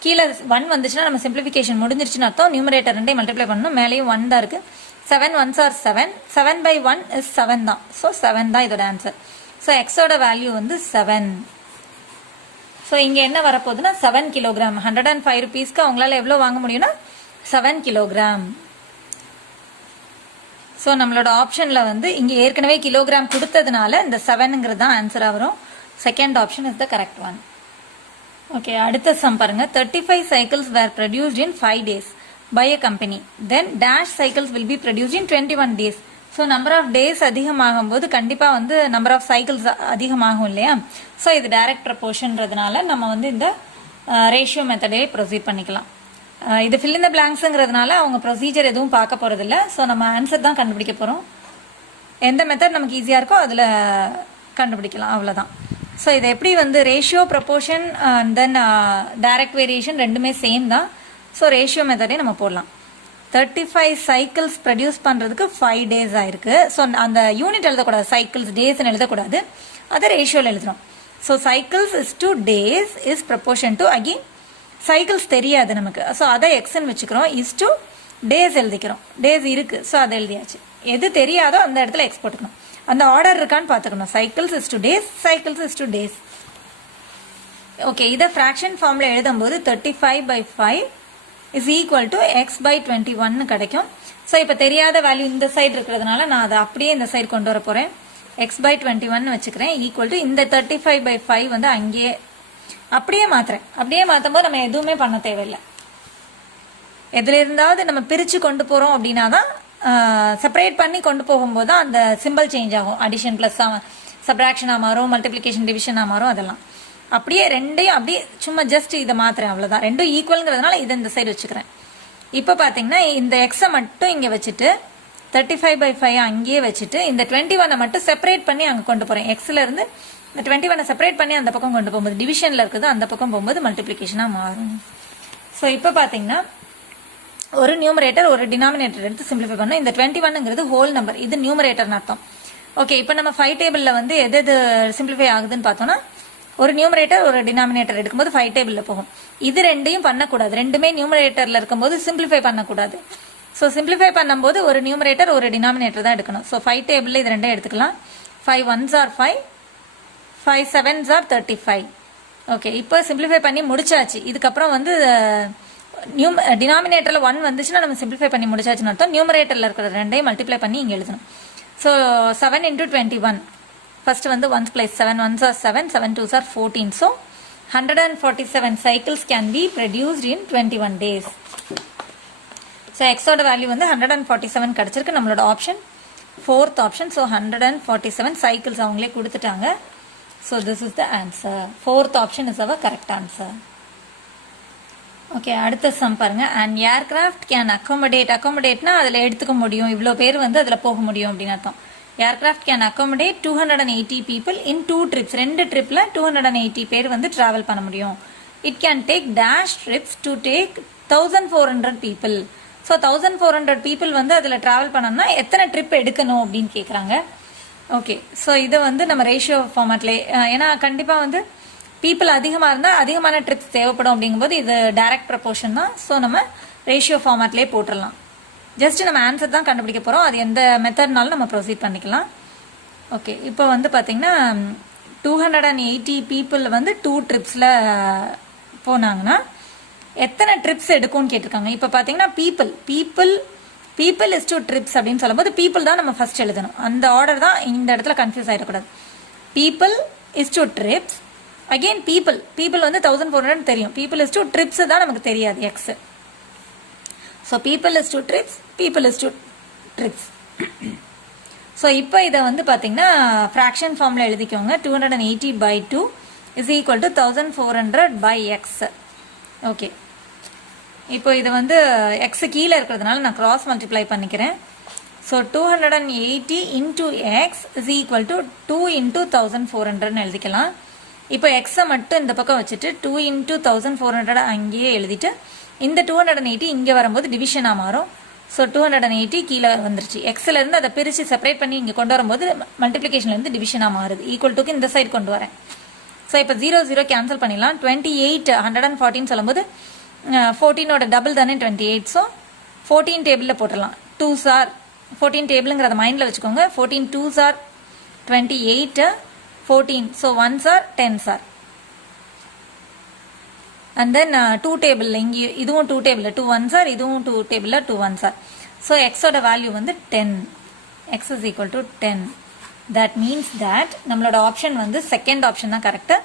கீழே 1 வந்துச்சுன்னா நம்ம சிம்பிளிஃபிகேஷன் முடிஞ்சிருச்சுன்னு அர்த்தம். நியூமரேட்டர் ரெண்டையும் மல்டிப்ளை பண்ணணும். மேலேயும் 1 தான் இருக்குது. 7 1s ஆர் 7, 7/1 இஸ் 7 தான். ஸோ 7 தான் இதோட ஆன்சர். ஸோ எக்ஸோட வேல்யூ வந்து 7. ஸோ இங்கே என்ன வரப்போகுதுன்னா 7 கிலோகிராம். 105 ருபீஸ்க்கு அவங்களால எவ்வளோ வாங்க முடியும்னா 7 கிலோகிராம். ஸோ நம்மளோட ஆப்ஷனில் வந்து இங்கே ஏற்கனவே கிலோகிராம் கொடுத்ததுனால இந்த 7ங்கிறது தான் ஆன்சராக வரும். Second option is the correct one. Okay, அடுத்த சம் பாருங்க. 35 cycles were produced in 5 days by a company. Then dash cycles will be produced in 21 days. So number of days அதிகமாகும் போது கண்டிப்பாக வந்து நம்பர் ஆஃப் சைக்கிள்ஸ் அதிகமாகும் இல்லையா? So இது direct ப்ரொபோர்ஷன்றதுனால நம்ம வந்து இந்த ரேஷியோ மெத்தடே ப்ரொசீட் பண்ணிக்கலாம். இது ஃபில் இன் த பிளாங்க்ஸுங்கிறதுனால அவங்க ப்ரொசீஜர் எதுவும் பார்க்க போகிறதில்ல. ஸோ நம்ம ஆன்சர் தான் கண்டுபிடிக்க போகிறோம். எந்த மெத்தட் நமக்கு ஈஸியாக இருக்கோ அதில் கண்டுபிடிக்கலாம், அவ்வளோதான். ஸோ இதை எப்படி வந்து ரேஷியோ ப்ரொபோர்ஷன் தென் டைரக்ட் வேரியேஷன் ரெண்டுமே சேம் தான். ஸோ ரேஷியோ மெத்தடே நம்ம போடலாம். 35 சைக்கிள்ஸ் ப்ரொடியூஸ் பண்ணுறதுக்கு 5 days ஆயிருக்கு. ஸோ அந்த யூனிட் எழுதக்கூடாது, சைக்கிள்ஸ் டேஸ்ன்னு எழுதக்கூடாது, அதை ரேஷியோவில் எழுதுறோம். So cycles is two days is proportion to again cycles தெரியாது நமக்கு. ஸோ அதை எக்ஸ்ன்னு வச்சுக்கிறோம், இஸ் டு டேஸ் எழுதிக்கிறோம். டேஸ் இருக்குது, ஸோ அதை எழுதியாச்சு. எது தெரியாதோ அந்த இடத்துல எக்ஸ் போட்டுக்கணும். அந்த ஆர்டர் இருக்கான்னு பார்த்துக்கணும். Cycles is two days, cycles is two days. Okay, இதை ஃப்ராக்ஷன் ஃபார்மில் எழுதும்போது 35/5 இஸ் ஈக்குவல் டு x/21 கிடைக்கும். ஸோ இப்போ தெரியாத வேல்யூ இந்த சைடு இருக்கிறதுனால நான் அதை அப்படியே இந்த சைடு கொண்டு வர போகிறேன். x/21 வச்சுக்கிறேன். ஈக்குவல் டு இந்த 35/5 வந்து அங்கேயே அப்படியே மாற்றுறேன். அப்படியே மாற்றும் போது நம்ம எதுவுமே பண்ண தேவையில்லை. எதுல இருந்தாவது நம்ம பிரித்து கொண்டு போகிறோம் அப்படின்னா தான், செப்பரேட் பண்ணி கொண்டு போகும்போது தான் அந்த சிம்பிள் சேஞ்ச் ஆகும். அடிஷன் ப்ளஸ் சப்ராக்ஷனாக மாறும், மல்டிப்ளிகேஷன் டிவிஷனாக மாறும். அதெல்லாம் அப்படியே ரெண்டையும் அப்படியே சும்மா ஜஸ்ட் இதை மாத்துறேன், அவ்வளோதான். ரெண்டும் ஈக்குவல்ங்கிறதுனால இதை இந்த சைடு வச்சுக்கிறேன். இப்போ பார்த்தீங்கன்னா இந்த எக்ஸை மட்டும் இங்கே வச்சுட்டு 35/5 அங்கேயே வச்சுட்டு இந்த 21 மட்டும் செப்பரேட் பண்ணி அங்கே கொண்டு போகிறேன். எக்ஸில் இருந்து இந்த 21 செப்பரேட் பண்ணி அந்த பக்கம் கொண்டு போகும்போது டிவிஷனில் இருக்குது, அந்த பக்கம் போகும்போது மல்டிப்ளிகேஷனாக மாறும். ஸோ இப்போ பார்த்தீங்கன்னா ஒரு நியூமரேட்டர் ஒரு டினாமினேட்டர் எடுத்து சிம்பிளிஃபை பண்ணணும். இந்த 21ங்கிறது ஹோல் நம்பர், இது நியூமரேட்டர்னு அர்த்தம். ஓகே, இப்போ நம்ம 5 டேபிளில் வந்து எது எது சிம்பிளிஃபை ஆகுதுன்னு பார்த்தோம்னா, ஒரு நியூமரேட்டர் ஒரு டினாமினேட்டர் எடுக்கும்போது 5 டேபிளில் போகும். இது ரெண்டையும் பண்ணக்கூடாது, ரெண்டுமே நியூமரேட்டரில் இருக்கும்போது சிம்பிளிஃபை பண்ணக்கூடாது. ஸோ சிம்பிளிஃபை பண்ணும்போது ஒரு நியூமரேட்டர் ஒரு டினாமினேட்டர் தான் எடுக்கணும். ஸோ 5 டேபிளில் இது ரெண்டையும் எடுத்துக்கலாம். 5 1s are 5, 5 7s are 35. Okay, இப்போ சிம்பிளிஃபை பண்ணி முடிச்சாச்சு. இதுக்கப்புறம் வந்து டினாமினேட்டரில் 1 வந்துச்சுன்னா நம்ம சிம்பிளிஃபை பண்ணி முடிச்சாச்சுன்னு அர்த்தம். நியூமரேட்டரில் இருக்கிற ரெண்டையும் மல்டிப்ளை பண்ணி இங்கே எழுதணும். ஸோ 7 × 21 ஃபர்ஸ்ட் வந்து 1s place 7 1s are 7, 7 2s are 14. So 147 cycles can be produced in 21 days. ஸோ எக்ஸோட வேல்யூ வந்து 147 கிடச்சிருக்கு. நம்மளோட option 4th option. So 147 cycles அவங்களே கொடுத்துட்டாங்க. So this is the answer. 4th option is our correct answer. Okay, அடுத்த sum பாருங்க. And aircraft can அக்காமடேட்னா அதில் எடுத்துக்க முடியும், இவ்வளோ பேர் வந்து அதில் போக முடியும் அப்படின்னு அர்த்தம். Aircraft can accommodate 280 people in 2 trips. 2 ட்ரிப்பில் 280 பேர் வந்து ட்ராவல் பண்ண முடியும். It can take dash trips to take 1400 people. So 1400 people வந்து அதில் ட்ராவல் பண்ணணும்னா எத்தனை ட்ரிப் எடுக்கணும் அப்படின்னு கேட்குறாங்க. ஓகே, ஸோ இதை வந்து நம்ம ரேஷியோ ஃபார்மேட்லேயே, ஏன்னா கண்டிப்பாக வந்து பீப்புள் அதிகமாக இருந்தால் அதிகமான ட்ரிப்ஸ் தேவைப்படும். அப்படிங்கும்போது இது டைரக்ட் ப்ரப்போர்ஷன் தான். ஸோ நம்ம ரேஷியோ ஃபார்மேட்லேயே போட்டுடலாம். ஜஸ்ட் நம்ம ஆன்சர் தான் கண்டுபிடிக்க போகிறோம். அது எந்த மெத்தட்னாலும் நம்ம ப்ரொசீட் பண்ணிக்கலாம். ஓகே, இப்போ வந்து பார்த்திங்கன்னா 280 பீப்புள் வந்து 2 ட்ரிப்ஸில் போனாங்கன்னா எத்தனை ட்ரிப்ஸ் எடுக்கும்னு கேட்டிருக்காங்க. இப்போ பார்த்தீங்கன்னா பீப்புள் இஸ் டு ட்ரிப்ஸ் அப்படின்னு சொல்லும்போது பீப்புள் தான் நம்ம ஃபர்ஸ்ட் எழுதணும். அந்த ஆர்டர் தான் இந்த இடத்துல கன்ஃபியூஸ் ஆகிடக்கூடாது. People is to trips, again people வந்து 1400 தெரியும். பீப்புள் இஸ் டு ட்ரிப்ஸ் தான் நமக்கு தெரியாது X. So people is to trips. So இப்போ இதை வந்து பார்த்தீங்கன்னா ஃப்ராக்ஷன் ஃபார்மில் எழுதிக்கோங்க. 280/2 is equal to 1400/x. Okay, இப்போ இது வந்து எக்ஸ் கீழே இருக்கிறதுனால நான் கிராஸ் மல்டிப்ளை பண்ணிக்கிறேன். So 280 into X is equal to 2 into 1400 எழுதிக்கலாம். இப்போ எக்ஸை மட்டும் இந்த பக்கம் வச்சுட்டு 2 இன்டூ 1400 அங்கேயே எழுதிட்டு இந்த 280 இங்கே வரும்போது டிவிஷனாக மாறும். ஸோ 280 கீழே வந்துருச்சு. எக்ஸ்லேருந்து அதை பிரித்து செப்பரேட் பண்ணி இங்கே கொண்டு வரும்போது மல்டிப்ளிகேஷன்லேருந்து டிவிஷனாக மாறுது. ஈக்குவல் டுக்கு இந்த சைடு கொண்டு வரேன். ஸோ இப்போ 0 கேன்சல் பண்ணிடலாம். 28 114 சொல்லும்போது 14ஓட டபுள் தானே 28. ஸோ 14 டேபிளில் போட்டுடலாம். 2s are 14 டேபிளுங்கிறத மைண்டில் வச்சுக்கோங்க. 14 2s are 28, 14. So 1s are 10s are. And then 2 table இங்கே இதுவும் 2 டேபிள் 2 1s are, இதுவும் 2 டேபிளில் 2 1s are. ஸோ எக்ஸோட வேல்யூ வந்து 10. X is equal to 10. That means that நம்மளோட ஆப்ஷன் வந்து செகண்ட் ஆப்ஷன் தான் கரெக்டு.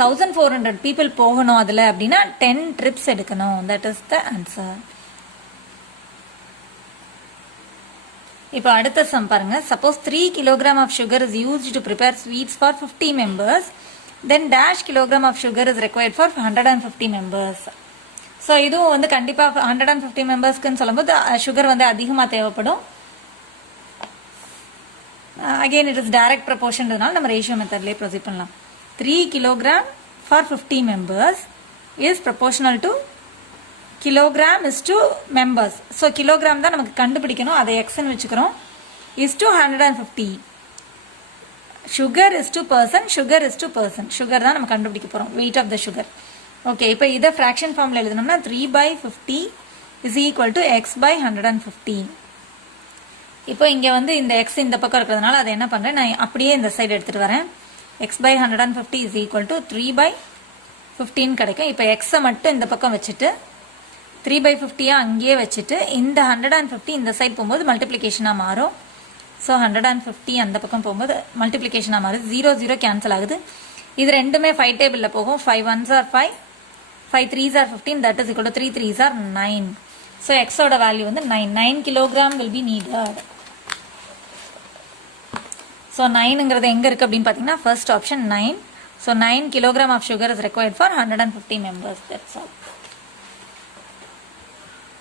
1400 பீப்புள் போகணும் அதில் அப்படின்னா 10 ட்ரிப்ஸ் எடுக்கணும். That is the answer. இப்போ அடுத்த சம் பாருங்க. Suppose 3 kilogram of sugar is used to prepare sweets for 50 members, then dash kilogram of sugar is required for 150 members. So இதுவும் வந்து கண்டிப்பாக 150 மெம்பர்ஸ்க்குன்னு சொல்லும்போது சுகர் வந்து அதிகமாக தேவைப்படும். அகெயின் இட் இஸ் டைரக்ட் ப்ரொபோர்ஷன்றதுனால நம்ம ரேஷியோ மெத்தட்லேயே ப்ரொசீட் பண்ணலாம். 3 kilogram for 50 members is proportional to kilogram is to members. So kilogram தான் நமக்கு கண்டுபிடிக்கணும். அதை எக்ஸ்ன்னு வச்சுக்கிறோம். Is to 150. Sugar is to person. Sugar தான் நம்ம கண்டுபிடிக்க போகிறோம். Weight of the sugar. Okay, இப்போ இதை ஃப்ராக்ஷன் ஃபார்மில் எழுதணும்னா 3/50 இஸ் ஈக்குவல் டு x/150. இப்போ இங்கே வந்து இந்த எக்ஸ் இந்த பக்கம் இருக்கிறதுனால அதை என்ன பண்ணுறேன், நான் அப்படியே இந்த சைடு எடுத்துகிட்டு வரேன். x/150 இஸ் ஈக்குவல் டு 3/15 கிடைக்கும். இப்போ எக்ஸை மட்டும் இந்த பக்கம் வச்சுட்டு 3/50 அங்கேயே வச்சுட்டு இந்த 150 இந்த சைடு போகும்போது மல்டிப்ளிகேஷனாக மாறும். ஸோ 150 அந்த பக்கம் போகும்போது மல்டிப்ளிகேஷனாக மாறுது. 0 கேன்சல் ஆகுது. இது ரெண்டுமே 5 டேபிளில் போகும். 5 1s are 5, 5 3s are 15, that is equal to 3 3s are 9. So எக்ஸோட வேல்யூ வந்து 9 kilogram will be needed. So 9ங்கிறது எங்கே இருக்குது அப்படின்னு பார்த்தீங்கன்னா first option 9. So 9 kilogram of sugar is required for 150 members. That's all.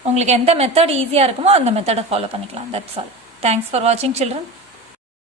உங்களுக்கு எந்த மெத்தட் ஈஸியாக இருக்குமோ அந்த மெத்தடை ஃபாலோ பண்ணிக்கலாம். That's all. தேங்க்ஸ் ஃபார் வாட்சிங் சில்ட்ரன்.